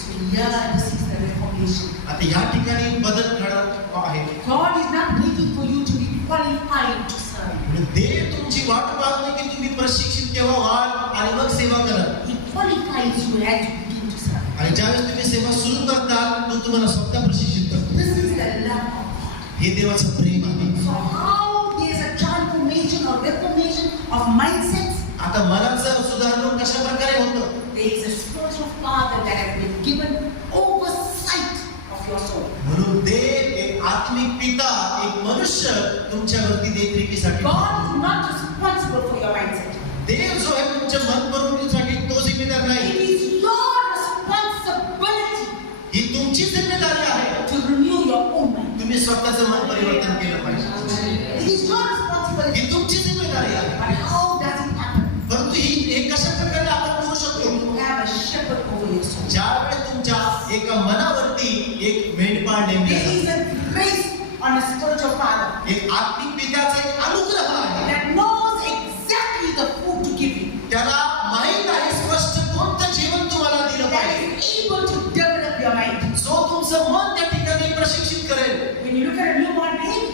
So yeah, this is the reformation. आता या ठिकाणी बदल घडत आहे. God is not waiting for you to be qualified to serve. म्हणजे देव तुमची वाट पाहत नाही की तुम्ही प्रशिक्षित केव्हा व्हाल आणि मग सेवा करा. He qualifies you as you begin to serve. आणि ज्यावेळेस तुम्ही सेवा सुरू करता तो तुम्हाला स्वतः प्रशिक्षित करतो. This is the love of God. हे देवाचं प्रेम आहे. So how there's a transformation or reformation of mindsets? आता मनाचं सुधारणा कशा प्रकारे होतं. There is a spiritual father that has been given oversight of your soul. म्हणून देव एक आत्मिक पिता, एक मनुष्य तुमच्यावरती देखरेखीसाठी. God is not responsible for your mindset. देव जो आहे तुमच्या मन बनवण्यासाठी तो जिम्मेदार It नाही. is your responsibility ही तुमची जिम्मेदारी आहे. to renew your own mind. तुम्ही स्वतःचं मन परिवर्तन केलं पाहिजे. It is your responsibility. ही तुमची जिम्मेदारी आहे. But how does it happen? परंतु हे कशा प्रकारे आपण करू शकतो. When you have a shepherd over your soul. ज्यावेळेस तुमच्या एका मनावरती एक मेंढपाळ नेमला There जातो. is a on a spiritual father एक आत्मिक पित्याचा एक अनुग्रह आहे. that knows exactly the food to give you, त्याला माहित आहे स्पष्ट कोणतं जेवण तुम्हाला दिलं that पाहिजे, is able to develop your mind. जो तुमचं मन त्या ठिकाणी प्रशिक्षित करेल. When you look at a newborn baby,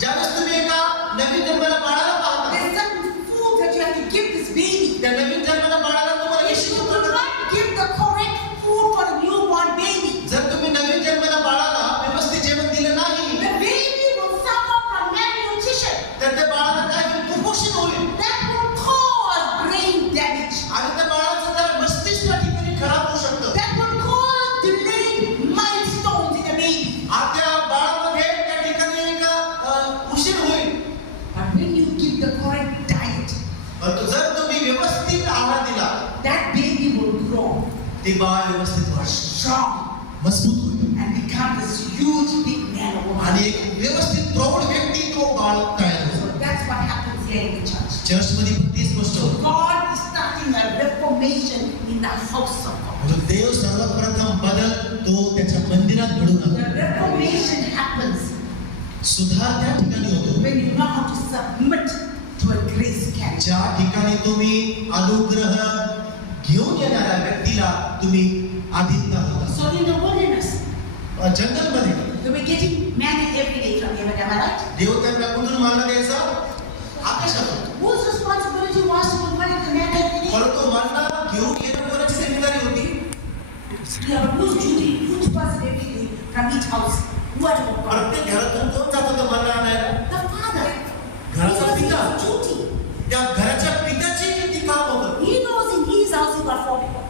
ज्यावेळेस तुम्ही एका नवीन जन्माला बाळाला पाहता, there's certain food that you have to give this baby. त्या नवीन जन्माला बाळाला तुम्हाला If निश्चित you do उत्तर not give the correct food for a newborn baby, जर तुम्ही नवीन जन्माला बाळाला व्यवस्थित जेवण दिलं नाही, the baby will suffer from malnutrition. तर त्या बाळाला काय होईल? कुपोषण होईल That will cause brain damage. आणि त्या बाळाचं त्या मस्तिष्क त्या ठिकाणी खराब होऊ शकतं. That will cause delayed milestones in the baby. आज त्या बाळामध्ये त्या ठिकाणी एक उशीर होईल. But when you give the correct diet, परंतु जर तुम्ही व्यवस्थित आहार दिला, that baby will grow ते बाळ व्यवस्थित वाढेल, strong मजबूत होईल and become this huge big man or woman. आणि एक व्यवस्थित प्रौढ व्यक्ती तो बाळ तयार So होईल. that's what happens here in the church. चर्चमध्ये पण तीच गोष्ट So होते. God is starting a reformation in the house of God. म्हणून देव सर्वप्रथम बदल तो त्याच्या मंदिरात घडून The आणतो. reformation happens सुधार त्या ठिकाणी होतो when you know how to submit to a grace carrier. ज्या ठिकाणी तुम्ही अनुग्रह घेऊन येणाऱ्या व्यक्तीला तुम्ही अधीन होता. So in the wilderness, जंगलमध्ये they were getting manna every day from heaven, am I right? देव त्यांना कुठून मानला द्यायचा? आकाशातून. Whose responsibility was to provide the manna every day? परंतु मन्ना घेऊन येणं कोणाची जिम्मेदारी होती? Yeah, but whose duty? Who deposited every day from each house? Who had to go? प्रत्येक घरातून कोण जात होतं मन्ना आणायला? The father. घराचा It was पिता. his duty. त्या घराच्या पित्याची किती काम होतं? He knows in his house he got 4 people.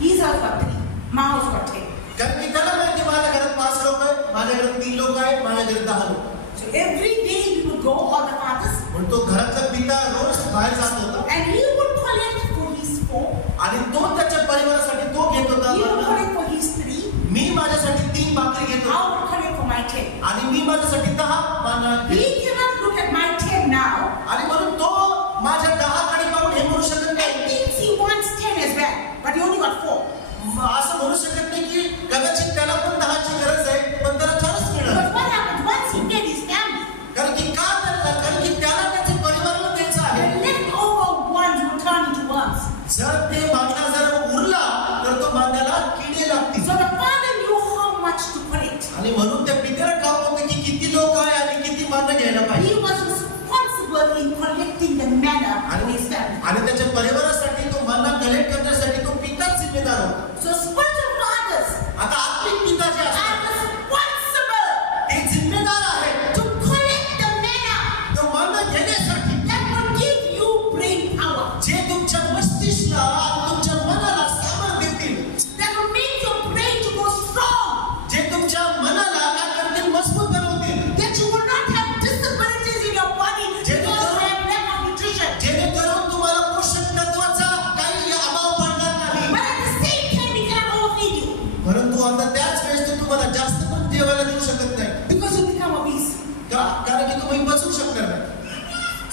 His house got 3. My house got 10. कारण की त्याला माहिती माझ्या घरात 5 लोक आहेत, माझ्या घरात 3 लोक आहेत, माझ्या घरात 10 लोक. So every day he would go, all the fathers, पण तो घराचा पिता रोज बाहेर जात होता and he would collect for his 4. आणि तो त्याच्या परिवारासाठी तो घेत He would होता. collect for his 3. मी माझ्यासाठी 3 भाकरी घेत I होतो would collect for my 10. आणि मी माझ्यासाठी 10 माना He cannot look at my 10 now आणि म्हणून तो माझ्या 10 कडे पाहून हे म्हणू शकत and नाही. thinks he wants 10 as well, but he only got 4. असं म्हणू शकत नाही की कदाचित त्याला पण 10 ची गरज आहे पण त्याला 4च मिळणार. But what happens once he gets his family? कारण की का त्याला? कारण की त्याला त्याच्या परिवाराला द्यायचं The आहे. leftover ones will turn into worms. जर ते मांदा जर उरला तर तो मांद्याला किडे लागतील. So the father knew how much to collect. आणि म्हणून त्या पित्याला ठाऊक होतं की किती लोक आहे आणि किती मांदा घ्यायला पाहिजे. He was responsible in collecting the manna for his family. आणि त्याच्या परिवारासाठी तो मांदा कलेक्ट करण्यासाठी तो पिताच जिम्मेदार होता. So spiritual fathers आता आत्मिक पिता जे असतात are responsible ते जिम्मेदार आहेत to collect the manna तो मांदा घेण्यासाठी, that will give you brain power, जे तुमच्या मस्तिष्काला आणि तुमच्या मनाला सामर्थ्य देतील, that will make your brain to go strong, जे तुमच्या मनाला काय करतील? मजबूत बनवतील, that you will not have disabilities in your body because you have lack of nutrition. जेणेकरून तुम्हाला पोषक तत्वाचा काही अभाव पडणार नाही. But at the same time, we cannot overfeed you परंतु आता त्याच वेळेस तो तुम्हाला जास्त पण जेवायला देऊ शकत नाही, because you become obese. कारण की तुम्ही बचू शकणार नाही.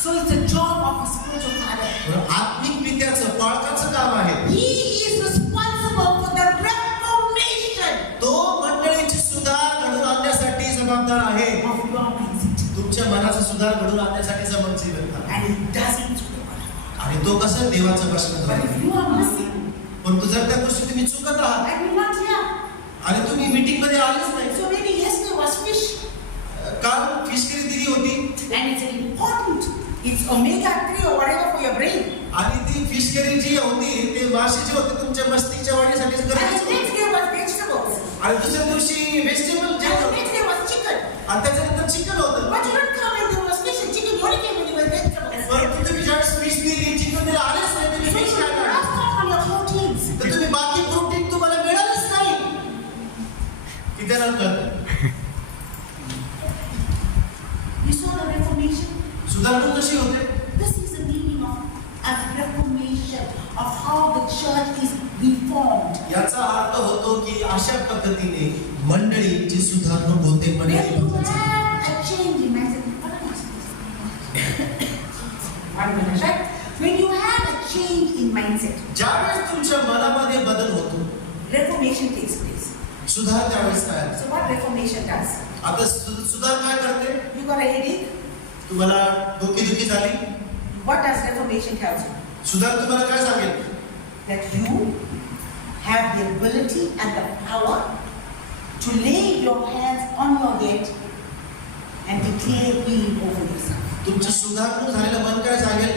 So it's a job of a spiritual father. म्हणून आत्मिक पित्याचं पाळकाचं काम आहे. He is responsible for the reformation तो मंडळीची सुधार घडून आणण्यासाठी जबाबदार आहे. of your mindset. तुमच्या मनाचा सुधार घडून आणण्यासाठी जबाबदार आहे. And he does it through the word of God. आणि तो कसं देवाचा प्रश्न But आहे. if you are missing परंतु जर त्या गोष्टी तुम्ही चुकत आहात and you're not here, आणि तुम्ही मीटिंग मध्ये आलेच नाही, so maybe yesterday was fish, कारण फिशकरी दिली होती and it's important. It's omega-3 or whatever for your brain. आणि ती फिशकरी जी होती ते मासे जे होते तुमच्या मस्तिष्कच्या वाढीसाठी And गरजेचं the होतं. next day was vegetables. आणि दुसऱ्या दिवशी व्हेजिटेबल जे And the होतं next day was chicken. आणि त्याच्यानंतर चिकन होतं. But you didn't come when there was fish and chicken. You only came when there was vegetables. परंतु तुम्ही ज्यावेळेस फिश दिली चिकन दिलं आलेच नाही, तुम्ही So फिश you खायला lost out on your proteins. तर तुम्ही बाकी प्रोटीन तुम्हाला मिळालंच नाही. त्यानंतर You saw the reformation? सुधारणा कशी होते? This is the meaning of a reformation, of how the church is reformed. याचा अर्थ होतो की अशा पद्धतीने मंडळीची सुधारणा होते. When you have a change in mindset, one minute, right? When you have a change in mindset, ज्यावेळेस तुमच्या मनामध्ये बदल होतो, reformation takes place. सुधार त्यावेळेस काय So what reformation does? आता सुधार काय करते? You got a headache? तुम्हाला डोकेदुखी झाली? What does reformation tell you? सुधार तुम्हाला काय सांगेल? That you have the ability and the power to lay your hands on your head and declare healing over yourself. तुमचं सुधारणूक झालेलं मन काय सांगेल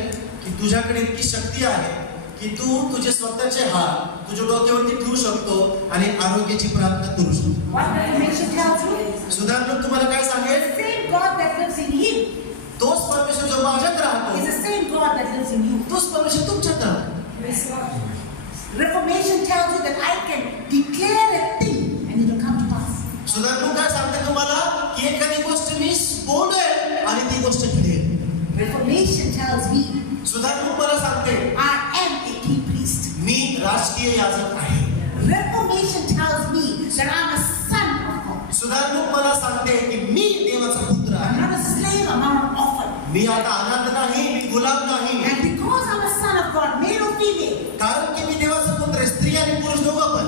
की तुझ्याकडे इतकी शक्ती आहे की तू तुझे स्वतःचे हात तुझ्या डोक्यावरती ठेवू शकतो आणि आरोग्याची प्रार्थना करू शकतो. What reformation tells you? सुधारणूक तुम्हाला काय सांगेल? The same God that lives in him तोच परमेश्वर जो माझ्यात राहतो, is the same God that lives in you. तोच परमेश्वर तुमच्यात राहतो. Reformation tells you that I can declare a thing and it will come to pass. सुधारणूक काय सांगते तुम्हाला की एखादी गोष्ट मी बोलेल आणि ती गोष्ट घडेल. Reformation tells me सुधारणूक मला सांगते I am a king priest. मी राजकीय याजक आहे. Reformation tells me that I'm a son of God. सुधारणूक मला सांगते की मी देवाचा पुत्र I'm आहे. not a slave, I'm not an orphan. मी आता अनाथ नाही, मी गुलाम नाही. And because I'm a son of God, male or female, कारण की मी देवाचा पुत्र आहे, स्त्री आणि पुरुष दोघं पण.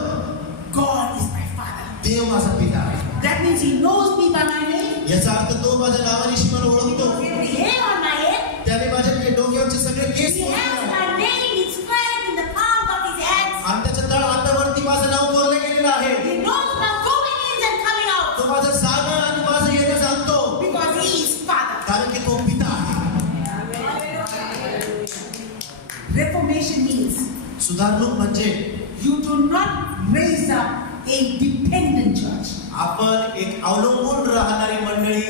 God is my father. देव माझा पिता आहे. That means he knows me by my name. याचा अर्थ तो माझ्या नावानिशी मला ओळखतो. Every hair on my head. त्याने माझ्या डोक्यावरचे सगळे केस He मोजले has आहेत. my name inscribed in the palm of his hands. आणि त्याच्या तळ हातावरती माझं नाव कोरलं गेलेलं आहे. He knows my going in and coming out. तो माझं जाणं आणि माझं येणं जाणतो. Because he is father. कारण की तो पिता आहे. Reformation means सुधारणूक म्हणजे you do not raise up a dependent church, आपण एक अवलंबून राहणारी मंडळी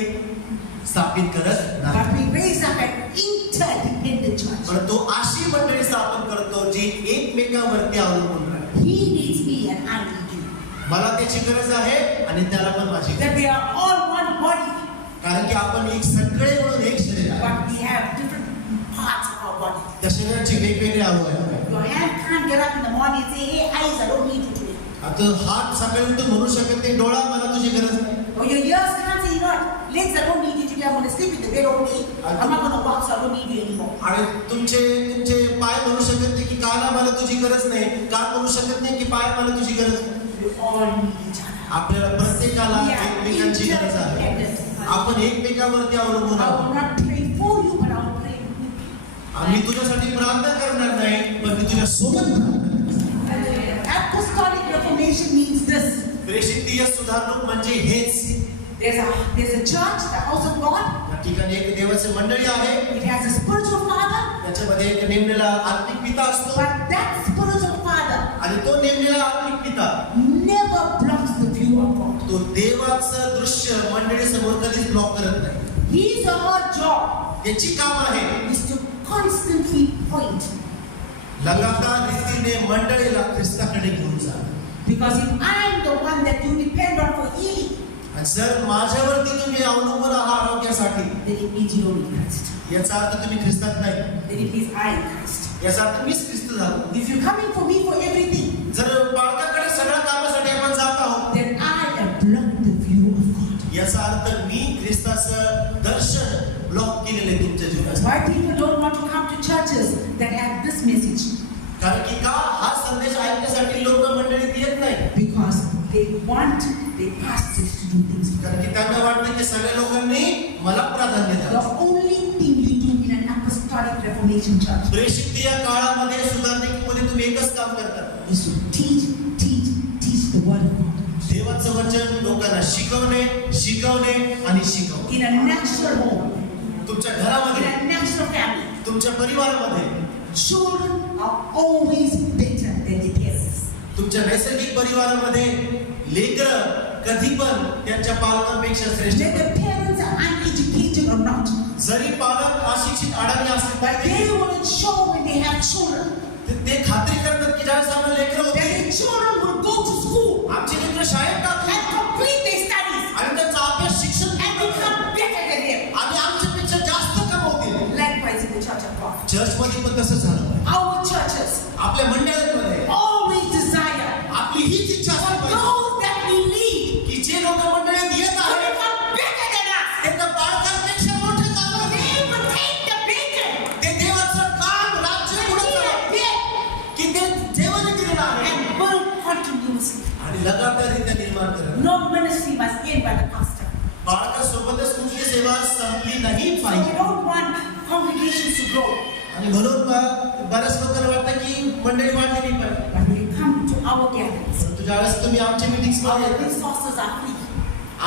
स्थापित करत नाही, but we raise up an interdependent church. परंतु अशी मंडळी स्थापन करतो जी एकमेकांवरती अवलंबून राहते. He needs me and I need you. मला त्याची गरज आहे आणि त्याला पण माझी गरज That आहे. we are all one body, कारण की आपण एक सगळे म्हणून एक शरीर आहे. but we have different parts of our body. त्या शरीराचे वेगवेगळे अवयव आहेत. Your hand can't get up in the morning and say, hey, eyes, I don't need you today. आता हात सकाळी उठून म्हणू शकत नाही, डोळा मला तुझी गरज नाही. Or your ears can't say, you know what, legs, I don't need you today. I'm going to sleep in the bed all day. I'm not going to walk, so I don't need you anymore. आणि तुमचे पाय म्हणू शकत नाही की काना मला तुझी गरज नाही, कान म्हणू शकत नाही की पाय मला तुझी गरज नाही. We all need each other. आपल्याला प्रत्येकाला We are एकमेकांची गरज आहे. interdependent. आपण एकमेकांवरती अवलंबून I आहोत. will not pray for you, but I will pray with you. आम्ही तुझ्यासाठी प्रार्थना करणार नाही, पण मी तुझ्या सोबत प्रार्थना करणार. Apostolic Reformation means this. प्रेषितीय सुधारणूक म्हणजे हेच. There's a church, the house of God. या ठिकाणी एक देवाची मंडळी आहे. It has a spiritual father, त्याच्यामध्ये एक नेमलेला आत्मिक पिता असतो but that spiritual father आणि तो नेमलेला आत्मिक पिता never blocks the view of God. तो देवाचं दृश्य मंडळी समोर कधीच ब्लॉक करत नाही. His or her job त्याची काम आहे is to constantly point. लगातार रीतीने मंडळीला ख्रिस्ताकडे घेऊन जा. Because if I'm the one that you depend on for healing, आणि जर माझ्यावरती तुम्ही अवलंबून आहात आरोग्यासाठी, then it means you don't need Christ. याचा अर्थ तुम्ही ख्रिस्तात नाही. Then it means I am Christ. याचा अर्थ मीच ख्रिस्त झालो. If you're coming for me for everything, जर बाळकाकडे सगळ्या कामासाठी आपण जात आहोत, then I am blocking the view of God. याचा अर्थ मी ख्रिस्ताचं दर्शन ब्लॉक केलेले तुमच्या जीवनात. Why people don't want to come to churches that have this message? कारण की का हा संदेश ऐकण्यासाठी लोक मंडळीत येत नाही. Because they want their pastors to do things. कारण की त्यांना वाटतं की सगळ्या लोकांनी मला प्राधान्य The द्यावं. only thing you do in an apostolic reformation church प्रेषितीय काळामध्ये सुधारणेमध्ये तुम्ही एकच काम करता, is to teach the word of God. देवाचं वचन लोकांना शिकवणे आणि शिकवणे. In a natural home, तुमच्या in घरामध्ये, a natural family, तुमच्या परिवारामध्ये, children are always better than their parents. तुमच्या नैसर्गिक परिवारामध्ये लेकरं कधी पण त्यांच्या पालकांपेक्षा श्रेष्ठ. Whether the parents are uneducated or not, जरी पालक अशिक्षित अडाणी असले but तरी they will show when they have children ते खात्री करतात की ज्यावेळेस आम्हाला लेकरं that होते, the children will go to school आमची लेकरं शाळेत टाकली and complete their studies आणि त्यांचा अभ्यास शिक्षण and become better than them. आणि आमच्यापेक्षा जास्त कमवतील. Likewise in the church of God. चर्चमध्ये पण तसं झालं. Our churches आपल्या मंडळांमध्ये always desire आपली हीच इच्छा for असली पाहिजे those that we lead की जे लोक मंडळात येत to आहेत become better than us. त्यांना बाळकांपेक्षा मोठे चालवत They नाही. will take the vision ते देवाचं काम राज्य that पुढे we have चालवत built की ते देवाने दिलेलं आहे and build continuously. आणि लगातार त्या निर्माण निर्माण करा. No ministry must end by the pastor. बाळकासोबतच तुमची सेवा संपली नाही So we पाहिजे. don't want congregations to grow. आणि म्हणून बऱ्याच लोकांना वाटतं की मंडळी वाढली नाही पाहिजे. But when you come to our gatherings, परंतु ज्यावेळेस तुम्ही आमच्या मीटिंग्स मध्ये our येता, resources are free,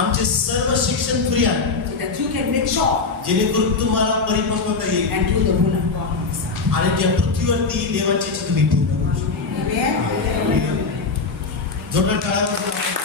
आमचे सर्व शिक्षण फ्री आहे, so that you can mature जेणेकरून तुम्हाला परिपक्वता येईल and do the will of God on this earth. आणि त्या पृथ्वीवरती देवाची इच्छा तुम्ही पूर्ण करू शकता. Amen. जोरदार टाळ्या वाजवा.